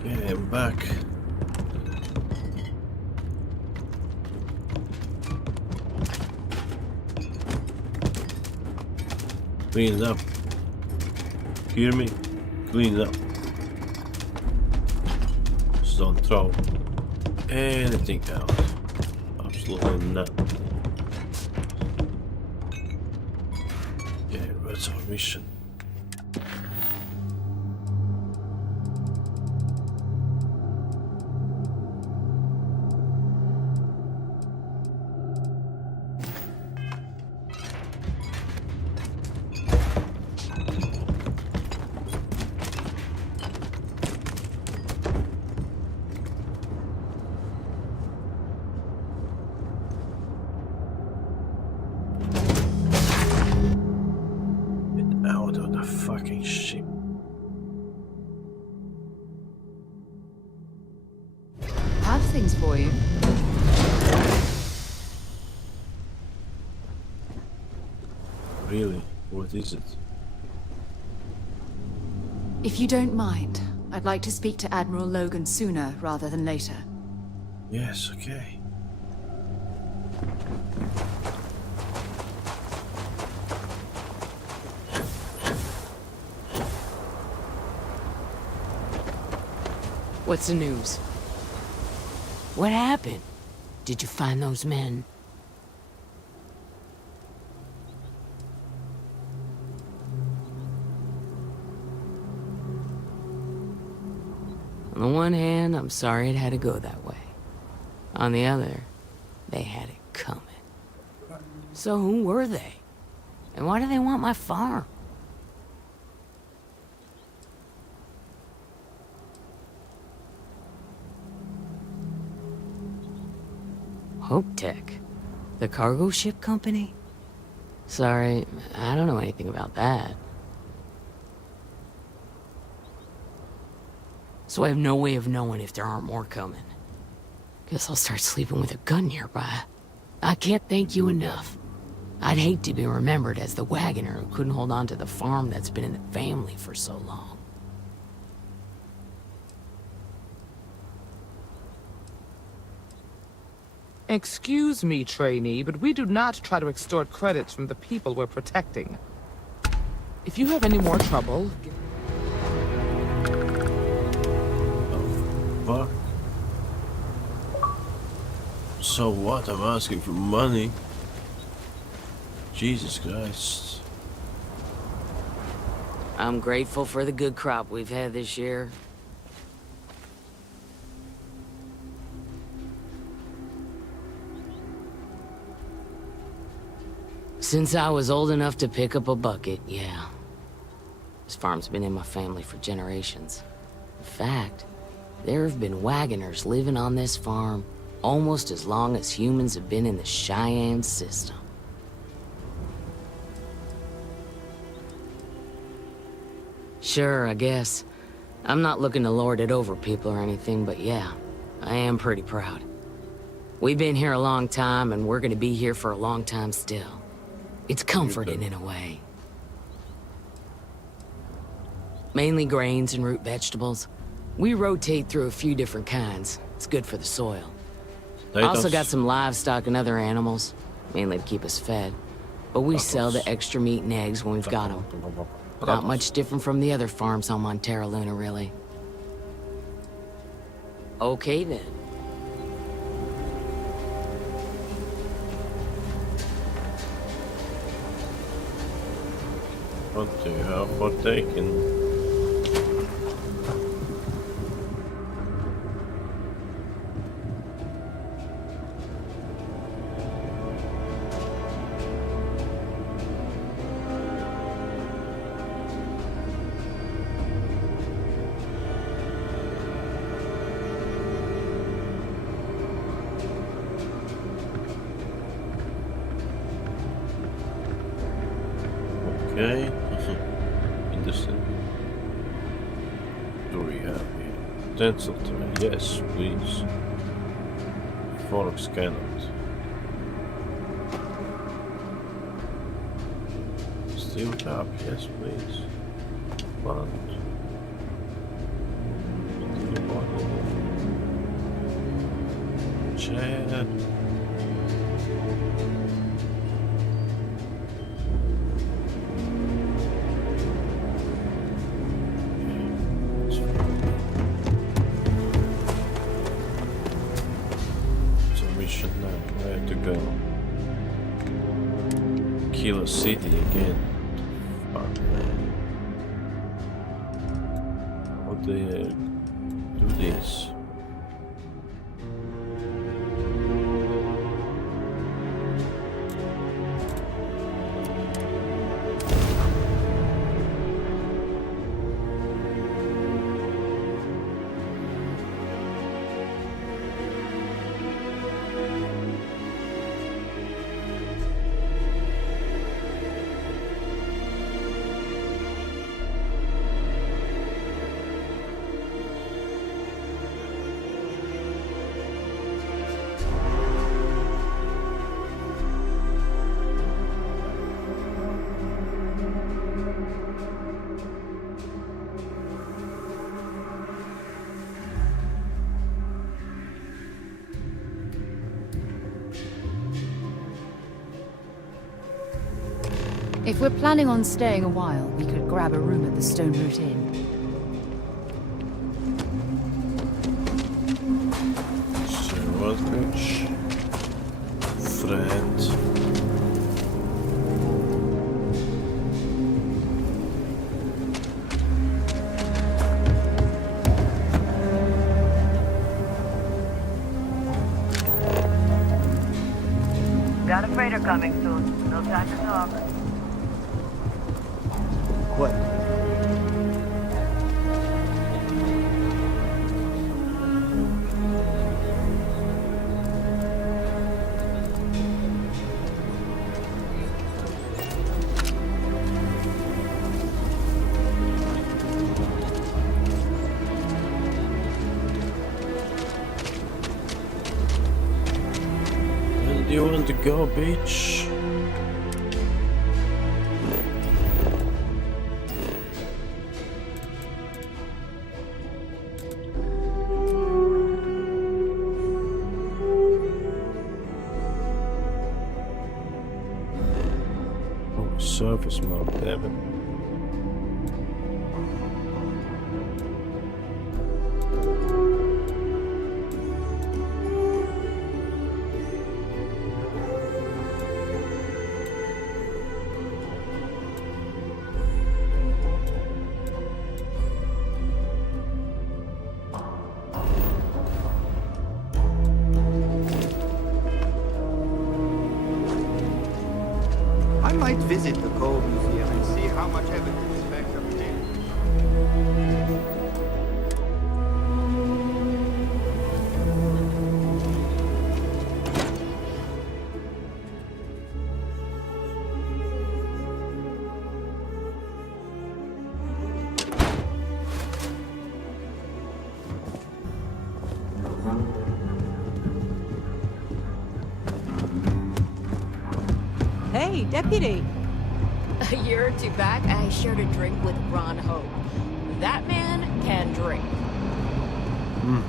Okay, I'm back. Clean it up. Hear me? Clean it up. Just don't throw anything out. Absolutely not. Okay, what's our mission? Out of the fucking ship. Have things for you. Really? What is it? If you don't mind, I'd like to speak to Admiral Logan sooner rather than later. Yes, okay. What's the news? What happened? Did you find those men? On the one hand, I'm sorry it had to go that way. On the other, they had it coming. So who were they? And why do they want my farm? Hope Tech? The cargo ship company? Sorry, I don't know anything about that. So I have no way of knowing if there aren't more coming. Guess I'll start sleeping with a gun nearby. I can't thank you enough. I'd hate to be remembered as the wagoner who couldn't hold on to the farm that's been in the family for so long. Excuse me, trainee, but we do not try to extort credits from the people we're protecting. If you have any more trouble... Fuck. So what? I'm asking for money. Jesus Christ. I'm grateful for the good crop we've had this year. Since I was old enough to pick up a bucket, yeah. This farm's been in my family for generations. In fact, there have been wagoners living on this farm almost as long as humans have been in the Cheyenne system. Sure, I guess. I'm not looking to lord it over people or anything, but yeah, I am pretty proud. We've been here a long time, and we're gonna be here for a long time still. It's comforting in a way. Mainly grains and root vegetables. We rotate through a few different kinds. It's good for the soil. Also got some livestock and other animals, mainly to keep us fed. But we sell the extra meat and eggs when we've got them. Not much different from the other farms on Montera Luna, really. Okay then. What do you have for taking? Okay. Interesting. What do we have here? Utensil tray. Yes, please. Forks cannot. Steel cup. Yes, please. Plant. Steel bottle. Chair. Where to go? Kilo City again. Fuck man. How do they do this? If we're planning on staying a while, we could grab a room at the Stone Root Inn. Silverbridge. Thread. freighter coming soon. No time to talk. What? Where do you want to go, bitch? Oh, surface map, damn it. I might visit the Cove Museum and see how much evidence backs up the Hey, Deputy. A year or two back, I shared a drink with Ron Hope. That man can drink. Yeah,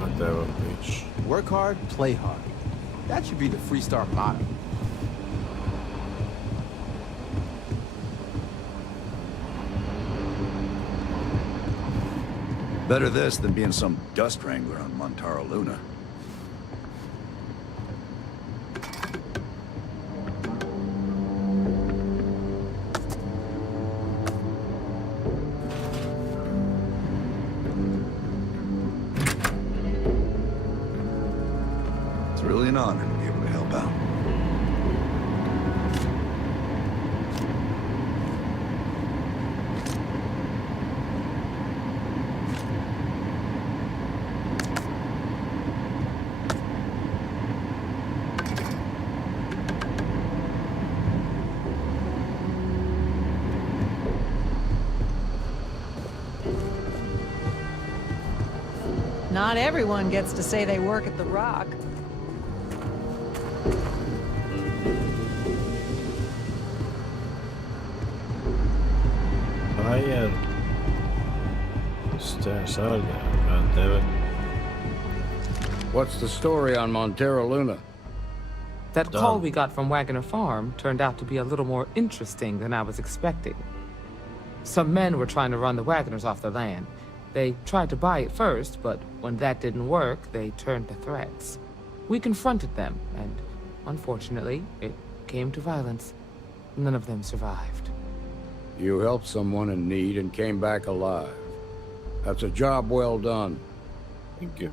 not that one, bitch. Work hard, play hard. That should be the Freestar motto. Better this than being some dust wrangler on Montara Luna. It's really an honor to be able to help out. Not everyone gets to say they work at the Rock. Stairs out there, god damn it. What's the story on Montara Luna? That call we got from Wagoner Farm turned out to be a little more interesting than I was expecting. Some men were trying to run the Wagoners off the land. They tried to buy it first, but when that didn't work, they turned to threats. We confronted them, and unfortunately, it came to violence. None of them survived. You helped someone in need and came back alive. That's a job well done. Thank you.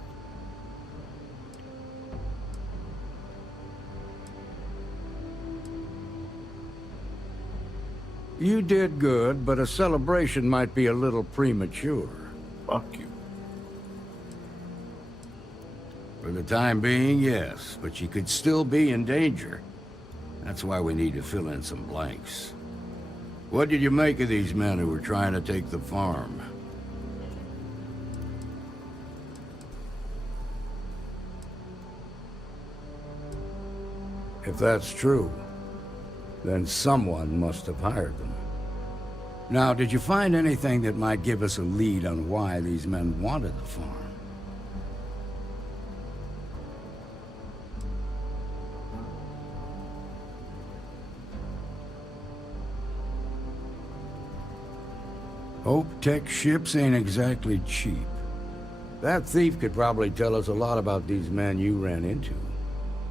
You did good, but a celebration might be a little premature. Fuck you. For the time being, yes, but you could still be in danger. That's why we need to fill in some blanks. What did you make of these men who were trying to take the farm? If that's true, then someone must have hired them. Now, did you find anything that might give us a lead on why these men wanted the farm? Hope Tech ships ain't exactly cheap. That thief could probably tell us a lot about these men you ran into.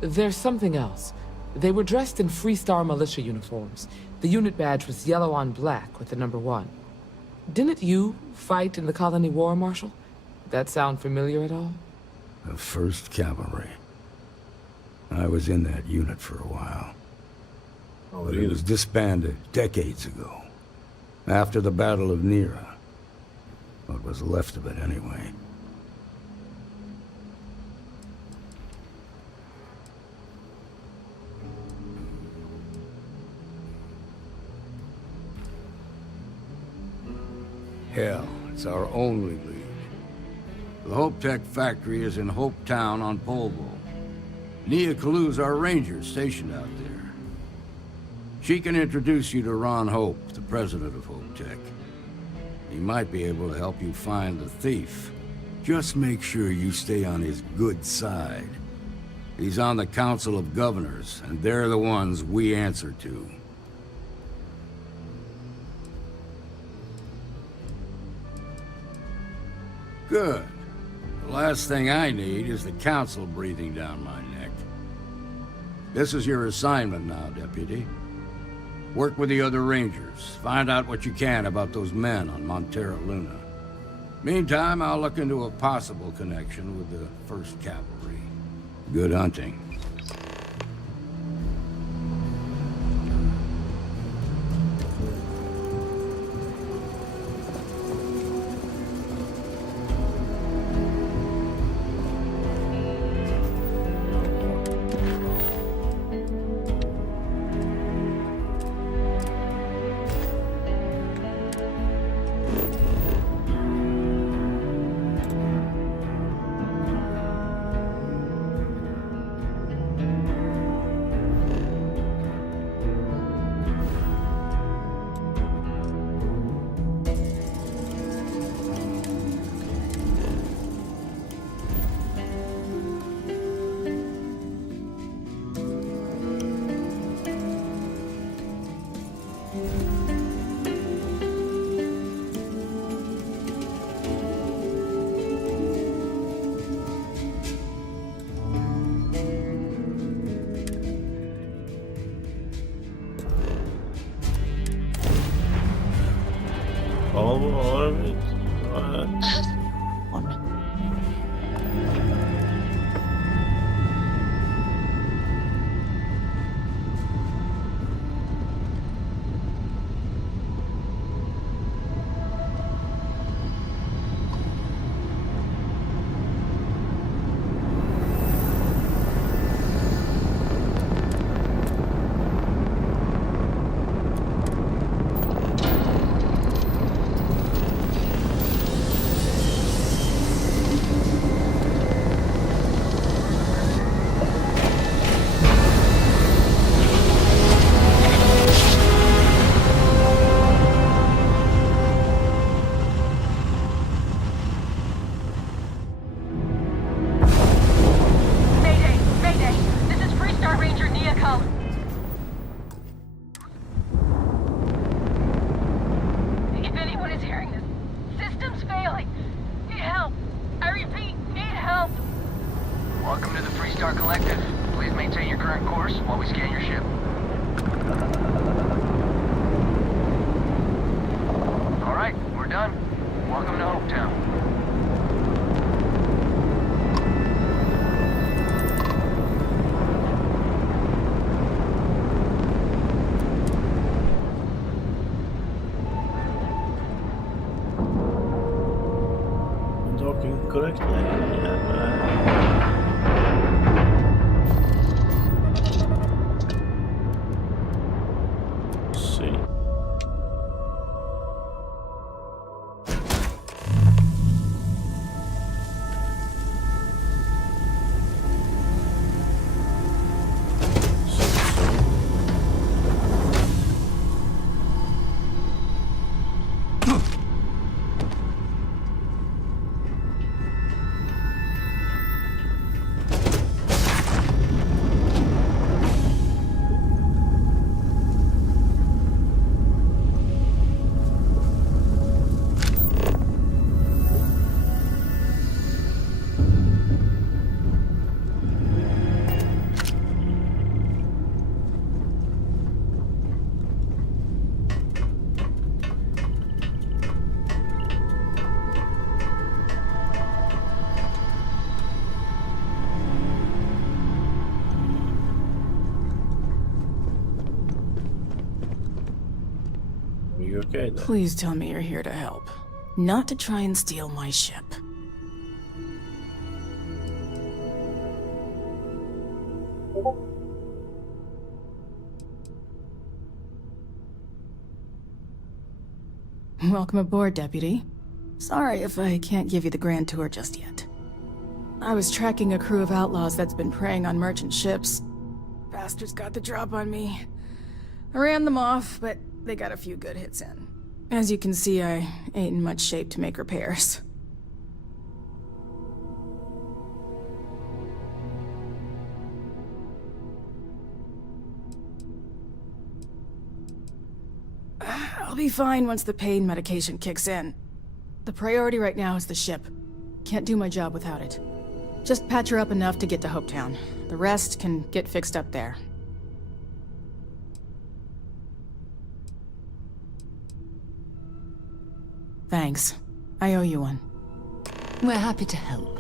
There's something else. They were dressed in Freestar militia uniforms. The unit badge was yellow on black with the number 1. Didn't you fight in the Colony War, Marshal? That sound familiar at all? The 1st Cavalry. I was in that unit for a while. Oh, But really? it was disbanded decades ago. After the Battle of Nera. What was left of it, anyway. Hell, it's our only lead. The Hope Tech factory is in Hope Town on Polvo. Nia Kalu's our ranger stationed out there. She can introduce you to Ron Hope, the president of Hope Tech. He might be able to help you find the thief. Just make sure you stay on his good side. He's on the Council of Governors, and they're the ones we answer to. Good. The last thing I need is the Council breathing down my neck. This is your assignment now, Deputy. Work with the other Rangers. Find out what you can about those men on Montera Luna. Meantime, I'll look into a possible connection with the 1st Cavalry. Good hunting. All of it. Correctly. See. Okay then. Please tell me you're here to help, not to try and steal my ship. Welcome aboard, Deputy. Sorry if I can't give you the grand tour just yet. I was tracking a crew of outlaws that's been preying on merchant ships. Bastards got the drop on me. I ran them off, but they got a few good hits in. As you can see, I ain't in much shape to make repairs. I'll be fine once the pain medication kicks in. The priority right now is the ship. Can't do my job without it. Just patch her up enough to get to Hopetown. The rest can get fixed up there. Thanks. I owe you one. We're happy to help.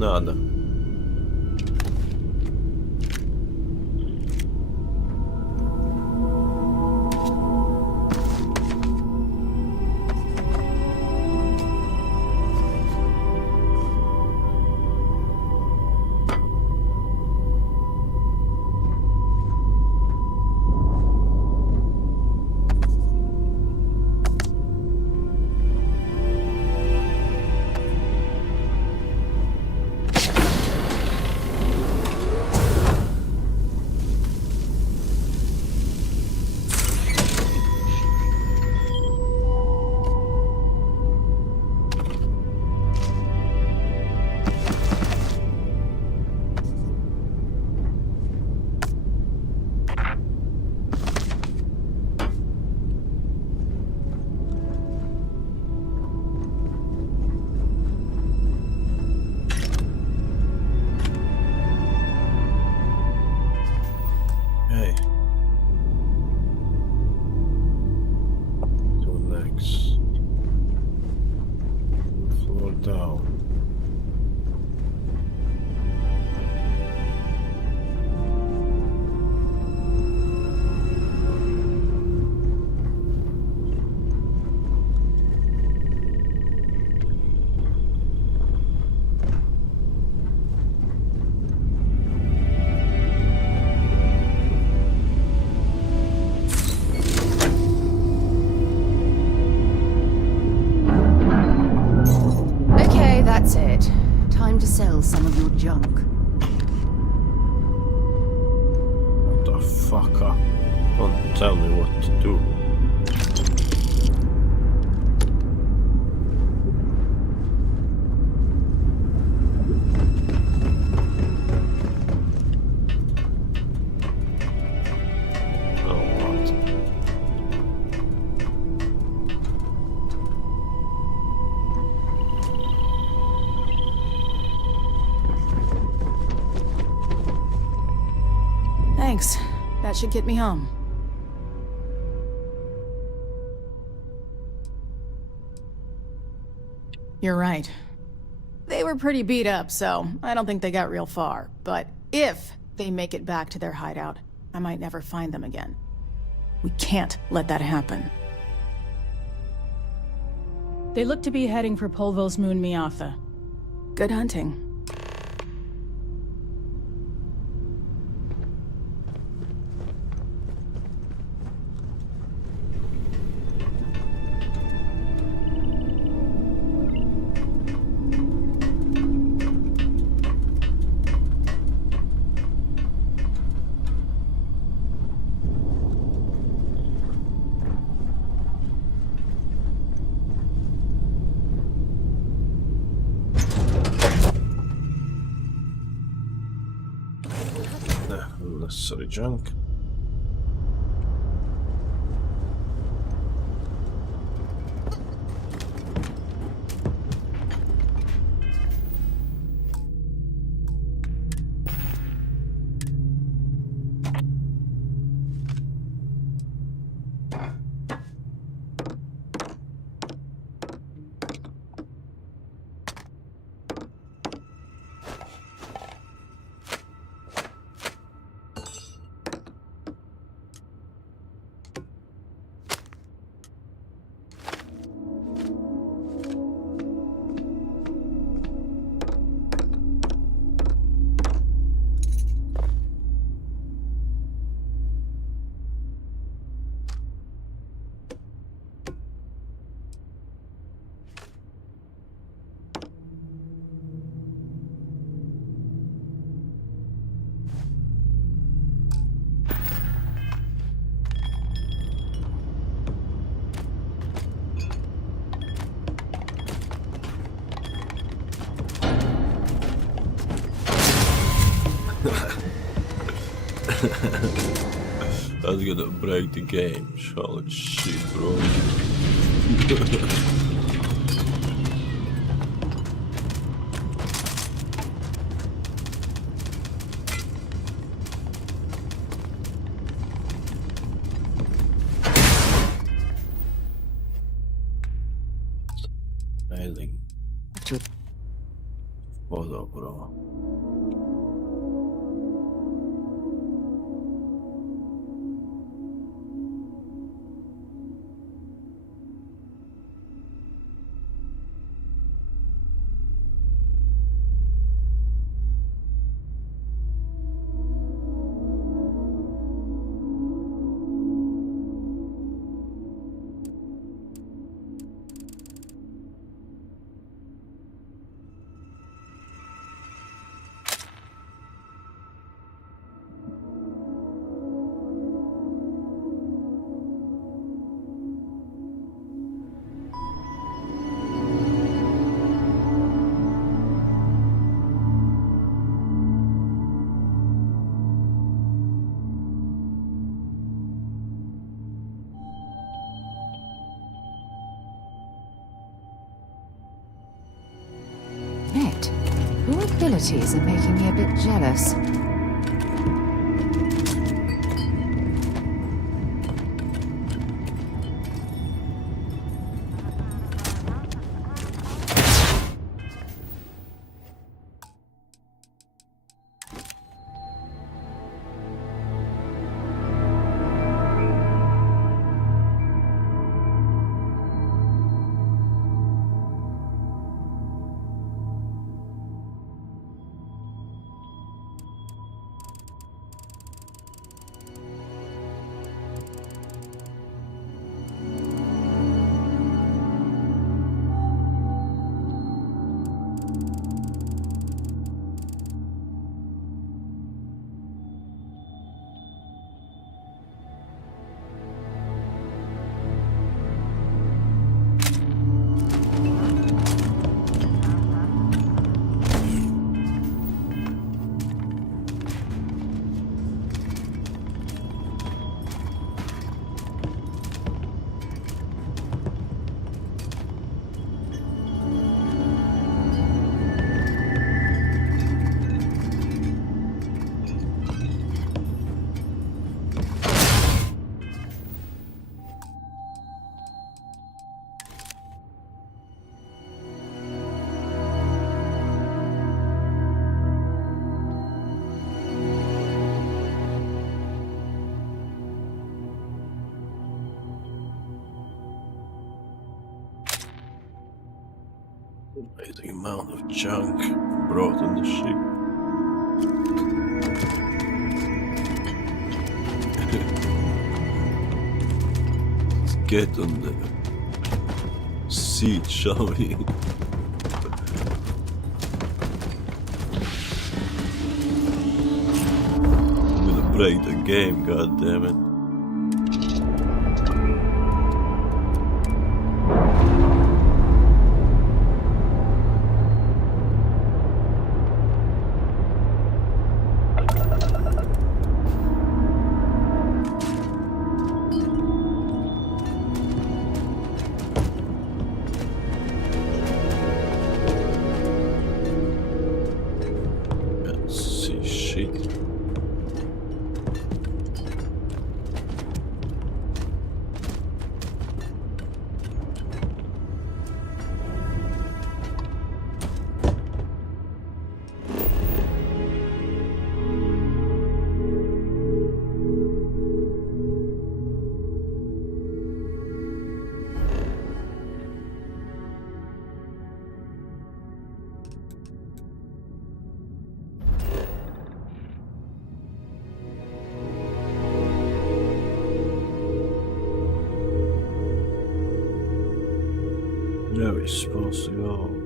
Nada. That's it. Time to sell some of your junk. What the fuck up? Don't tell me what to do. That should get me home. You're right. They were pretty beat up, so I don't think they got real far. But if they make it back to their hideout, I might never find them again. We can't let that happen. They look to be heading for Polvo's moon Miatha. Good hunting. Unnecessary junk. That's gonna break the game. Holy shit, bro. Amazing. Photo, bro. Net, your abilities are making me a bit jealous. Amazing amount of junk brought on the ship. Let's get on the seat, shall we? I'm gonna break the game, god damn it. Where are we supposed to go?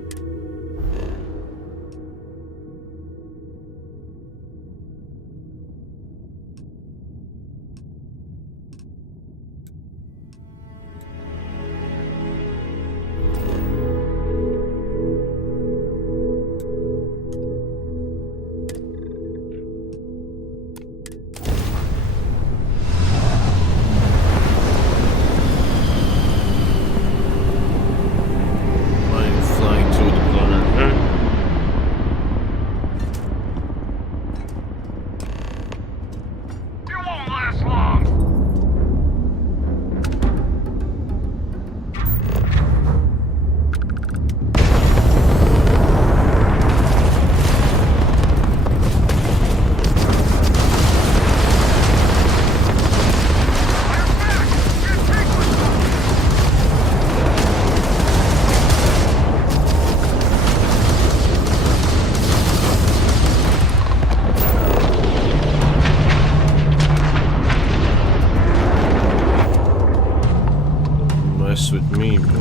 With me, boys.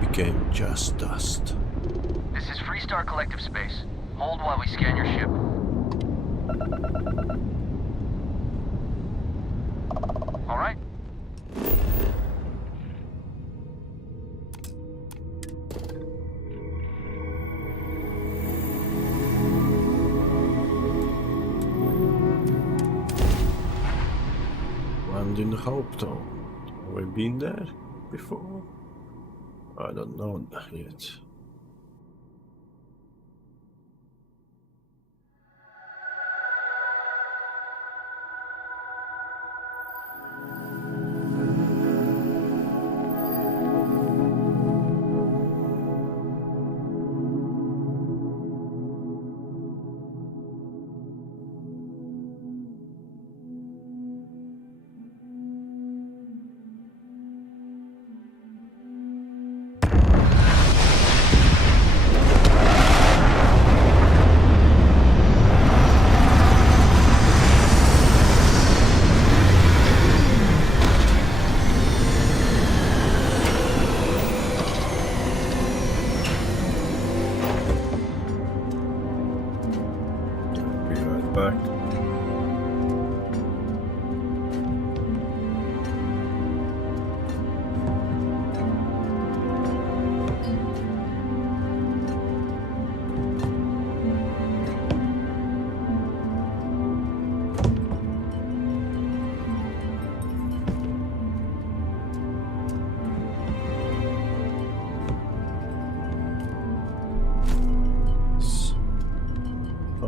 Became just dust. This is Freestar Collective Space. Hold while we scan your ship. All right. Land in the Hope Town. Have we been there before? I don't know yet.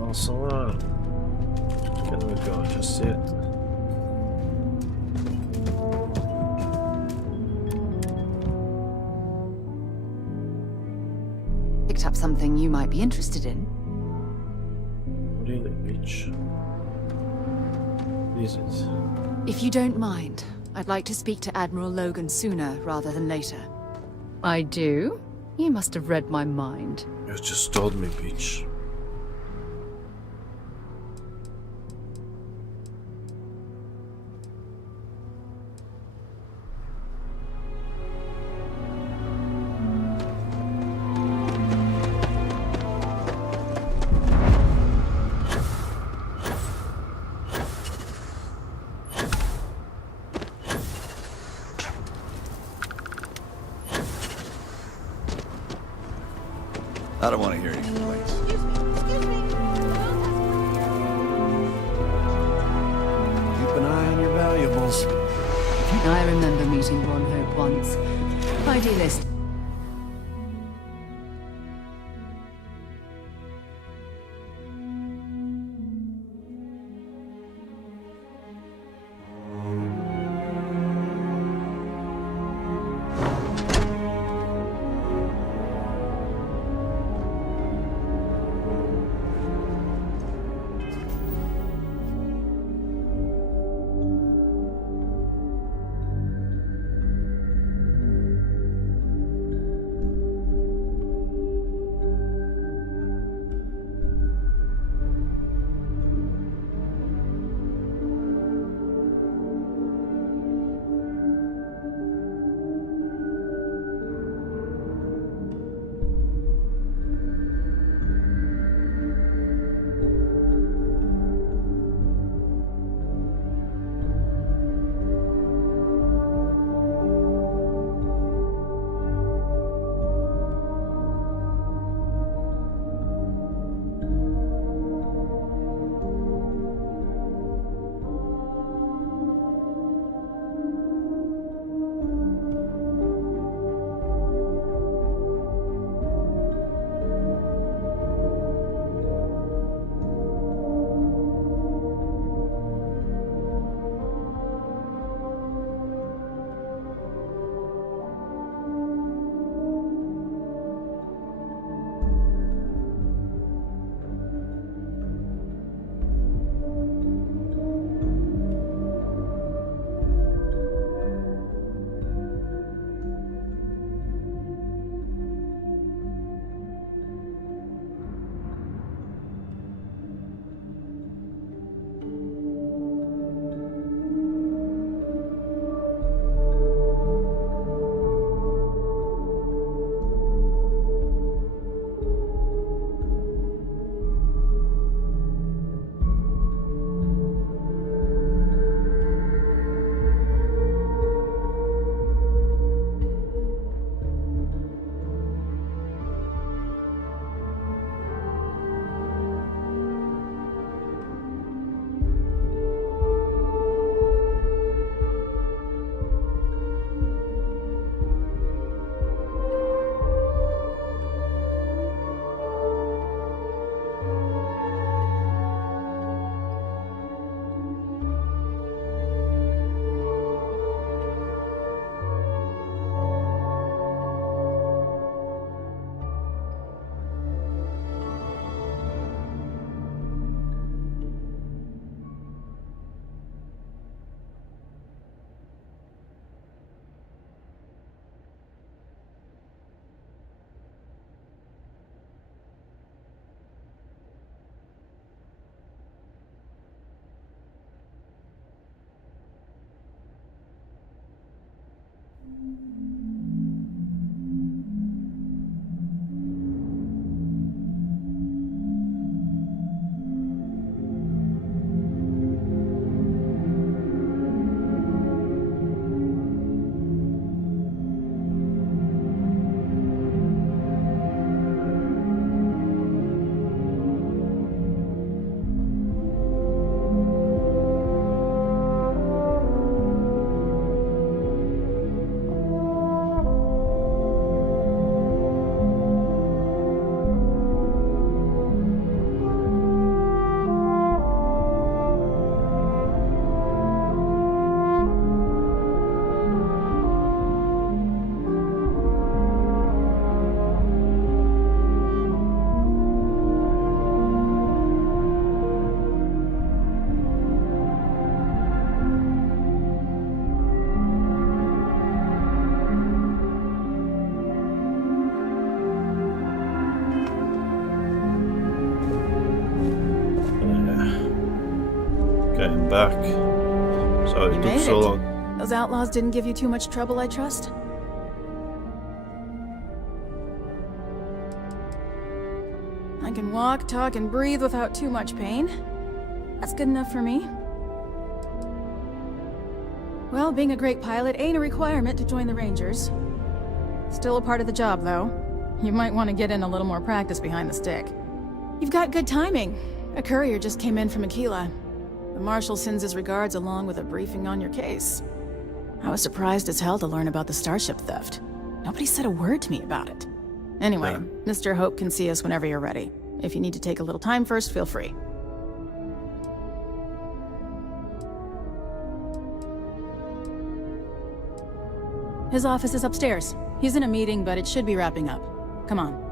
Also, can we go just yet? Picked up something you might be interested in. Really, bitch. Is it? If you don't mind, I'd like to speak to Admiral Logan sooner rather than later. I do? You must have read my mind. You just told me, bitch. I don't want to hear any complaints. Keep an eye on your valuables. I remember meeting Ron Hope once. Idealist. I'm back. Sorry You it made took so it. long. Those outlaws didn't give you too much trouble, I trust? I can walk, talk, and breathe without too much pain. That's good enough for me. Well, being a great pilot ain't a requirement to join the Rangers. Still a part of the job, though. You might want to get in a little more practice behind the stick. You've got good timing. A courier just came in from Aquila. The Marshal sends his regards along with a briefing on your case. I was surprised as hell to learn about the starship theft. Nobody said a word to me about it. Anyway, Mr. Hope can see us whenever you're ready. If you need to take a little time first, feel free. His office is upstairs. He's in a meeting, but it should be wrapping up. Come on.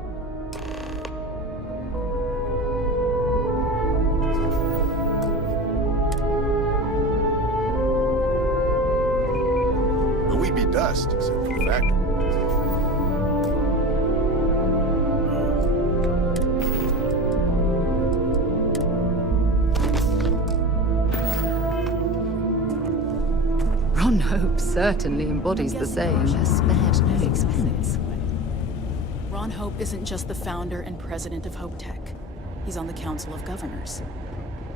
But we'd be dust, except for the factory. Ron Hope certainly embodies the saying, spared no expense. Ron Hope isn't just the founder and president of Hope Tech. He's on the Council of Governors.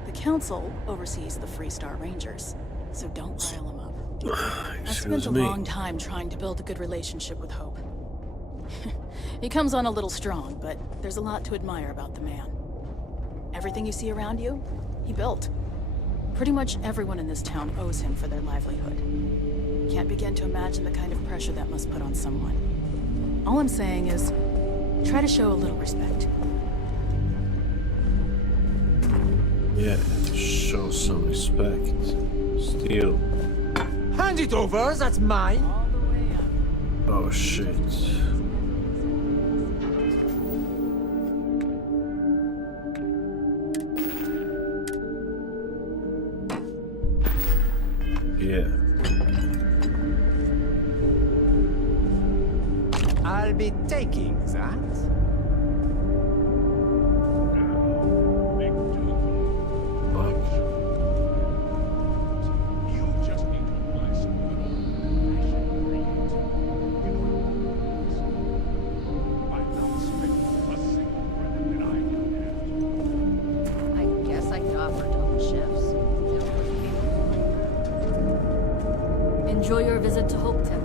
The Council oversees the Freestar Rangers, so don't rile him up. I've spent a long time trying to build a good relationship with Hope. He comes on a little strong, but there's a lot to admire about the man. Everything you see around you, he built. Pretty much everyone in this town owes him for their livelihood. Can't begin to imagine the kind of pressure that must put on someone. All I'm saying is, try to show a little respect. Yeah, show some respect. Steal. Hand it over, that's mine. Oh shit. Yeah. I'll be taking that. I guess I could offer double shifts. Enjoy your visit to Hope Tech.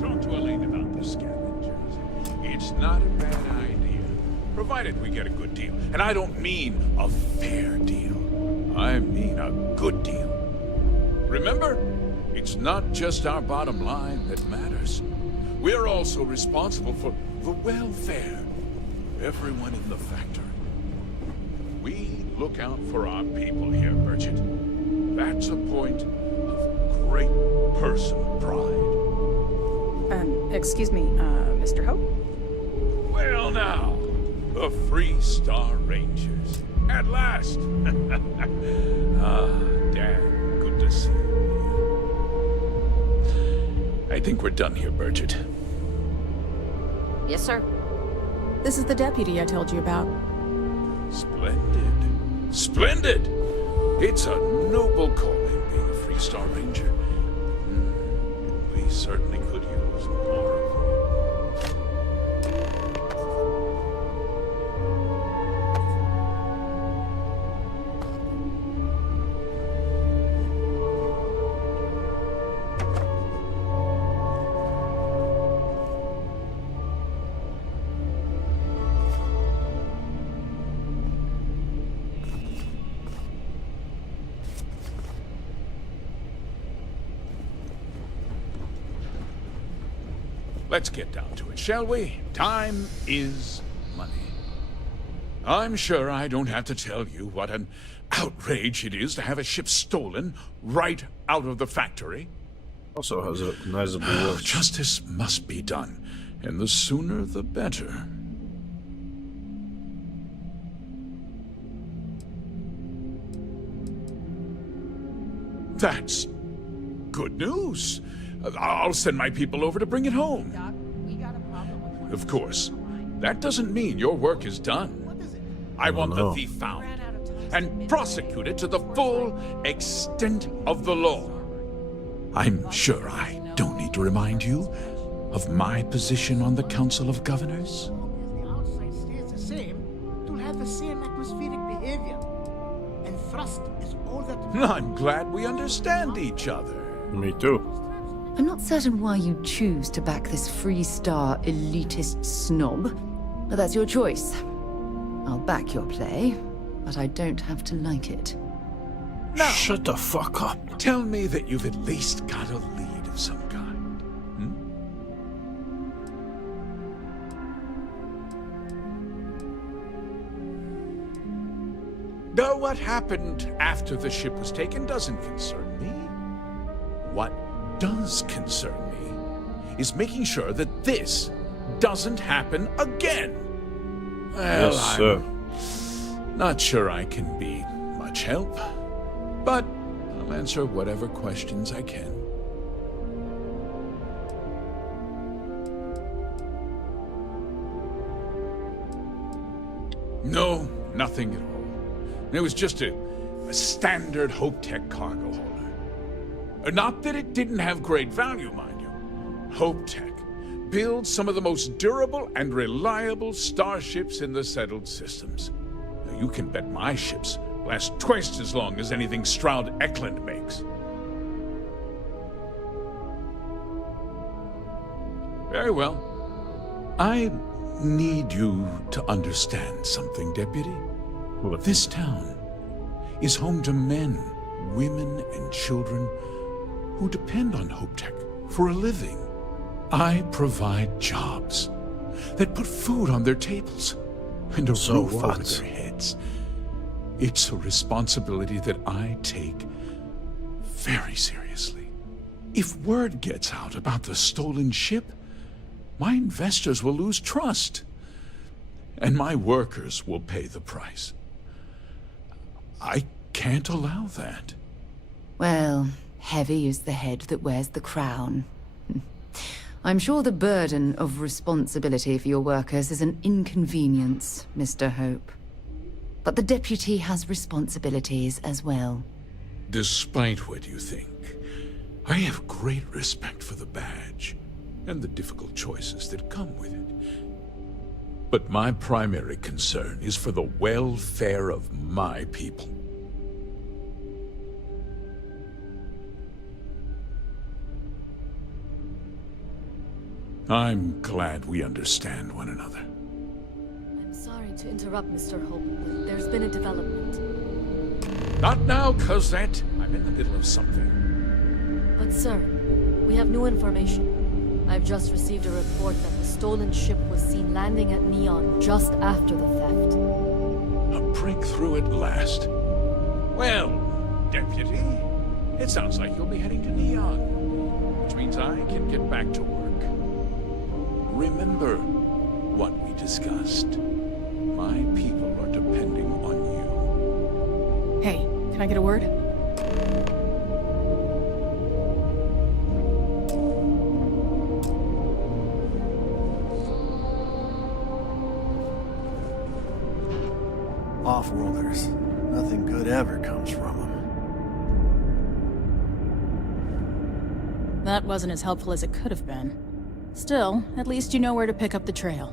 Talk to Elaine about the scavengers. It's not a bad idea, provided we get a good deal. And I don't mean a fair deal. I mean a good deal. Remember, it's not just our bottom line that matters. We're also responsible for the welfare of everyone in the factory. We look out for our people here, Bridget. That's a point of great personal pride. Excuse me, Mr. Hope? Well now, the Freestar Rangers. At last! Ah, damn, good to see you. I think we're done here, Bridget. Yes, sir. This is the deputy I told you about. Splendid. Splendid! It's a noble calling being a Freestar Ranger. We certainly could use more of you. Let's get down to it, shall we? Time is money. I'm sure I don't have to tell you what an outrage it is to have a ship stolen right out of the factory. Also has a recognizable watch. Justice must be done, and the sooner the better. That's good news. I'll send my people over to bring it home. Doc, we got a Of course, that doesn't mean your work is done. I want the thief found and prosecuted to the full extent of the law. I'm sure I don't need to remind you of my position on the Council of Governors. The outside stays the same, to have the same atmospheric behavior. And thrust is all that... I'm glad we understand each other. Me too. I'm not certain why you choose to back this Freestar elitist snob, but that's your choice. I'll back your play, but I don't have to like it. Now, shut the fuck up. Tell me that you've at least got a lead of some kind. Though what happened after the ship was taken doesn't concern me. What does concern me is making sure that this doesn't happen again. Well, Yes, sir. I'm not sure I can be much help, but I'll answer whatever questions I can. No, nothing at all. It was just a standard Hope Tech cargo holder. Not that it didn't have great value, mind you. Hope Tech builds some of the most durable and reliable starships in the settled systems. Now, you can bet my ships last twice as long as anything Stroud Eklund makes. Very well. I need you to understand something, Deputy. This town is home to men, women, and children who depend on Hope Tech for a living. I provide jobs that put food on their tables and a roof over their heads. It's a responsibility that I take very seriously. If word gets out about the stolen ship, my investors will lose trust, and my workers will pay the price. I can't allow that. Well, heavy is the head that wears the crown. I'm sure the burden of responsibility for your workers is an inconvenience, Mr. Hope. But the deputy has responsibilities as well. Despite what you think, I have great respect for the badge and the difficult choices that come with it. But my primary concern is for the welfare of my people. I'm glad we understand one another. I'm sorry to interrupt, Mr. Hope, but there's been a development. Not now, Cosette. I'm in the middle of something. But sir, we have new information. I've just received a report that the stolen ship was seen landing at Neon just after the theft. A breakthrough at last. Well, Deputy, it sounds like you'll be heading to Neon, which means I can get back to work. Remember what we discussed. My people are depending on you. Hey, can I get a word? Off-worlders. Nothing good ever comes from them. That wasn't as helpful as it could have been. Still, at least you know where to pick up the trail.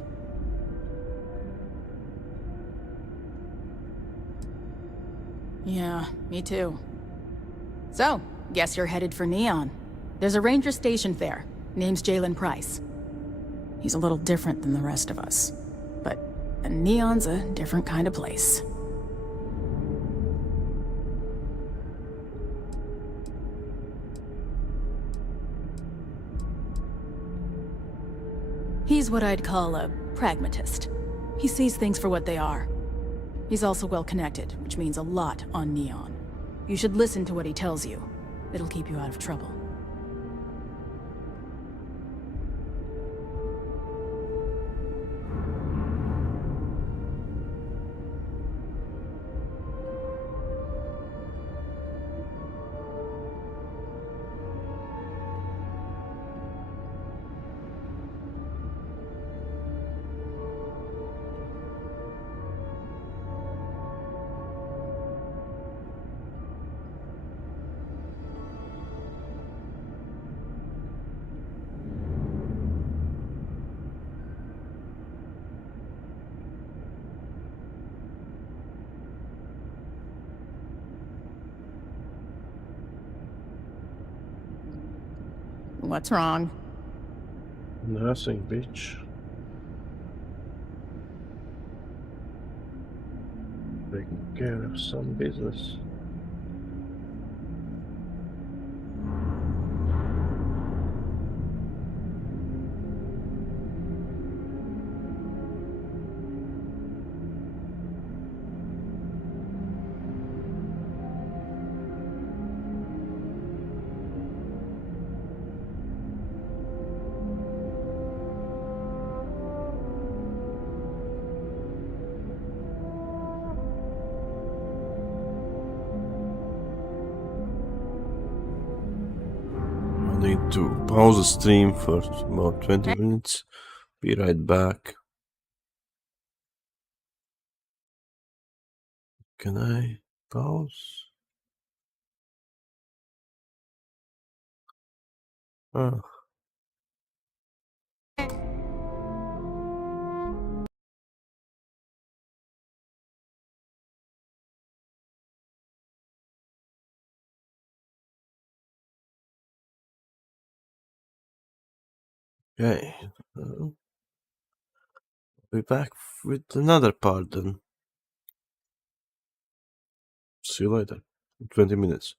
Yeah, me too. So, guess you're headed for Neon. There's a ranger stationed there. Name's Jalen Price. He's a little different than the rest of us. But Neon's a different kind of place. He's what I'd call a pragmatist. He sees things for what they are. He's also well-connected, which means a lot on Neon. You should listen to what he tells you. It'll keep you out of trouble. What's wrong? Nothing, bitch. Taking care of some business. I need to pause the stream for about 20 minutes. Be right back. Can I pause? Oh. Okay. Be back with another part then. See you later. 20 minutes.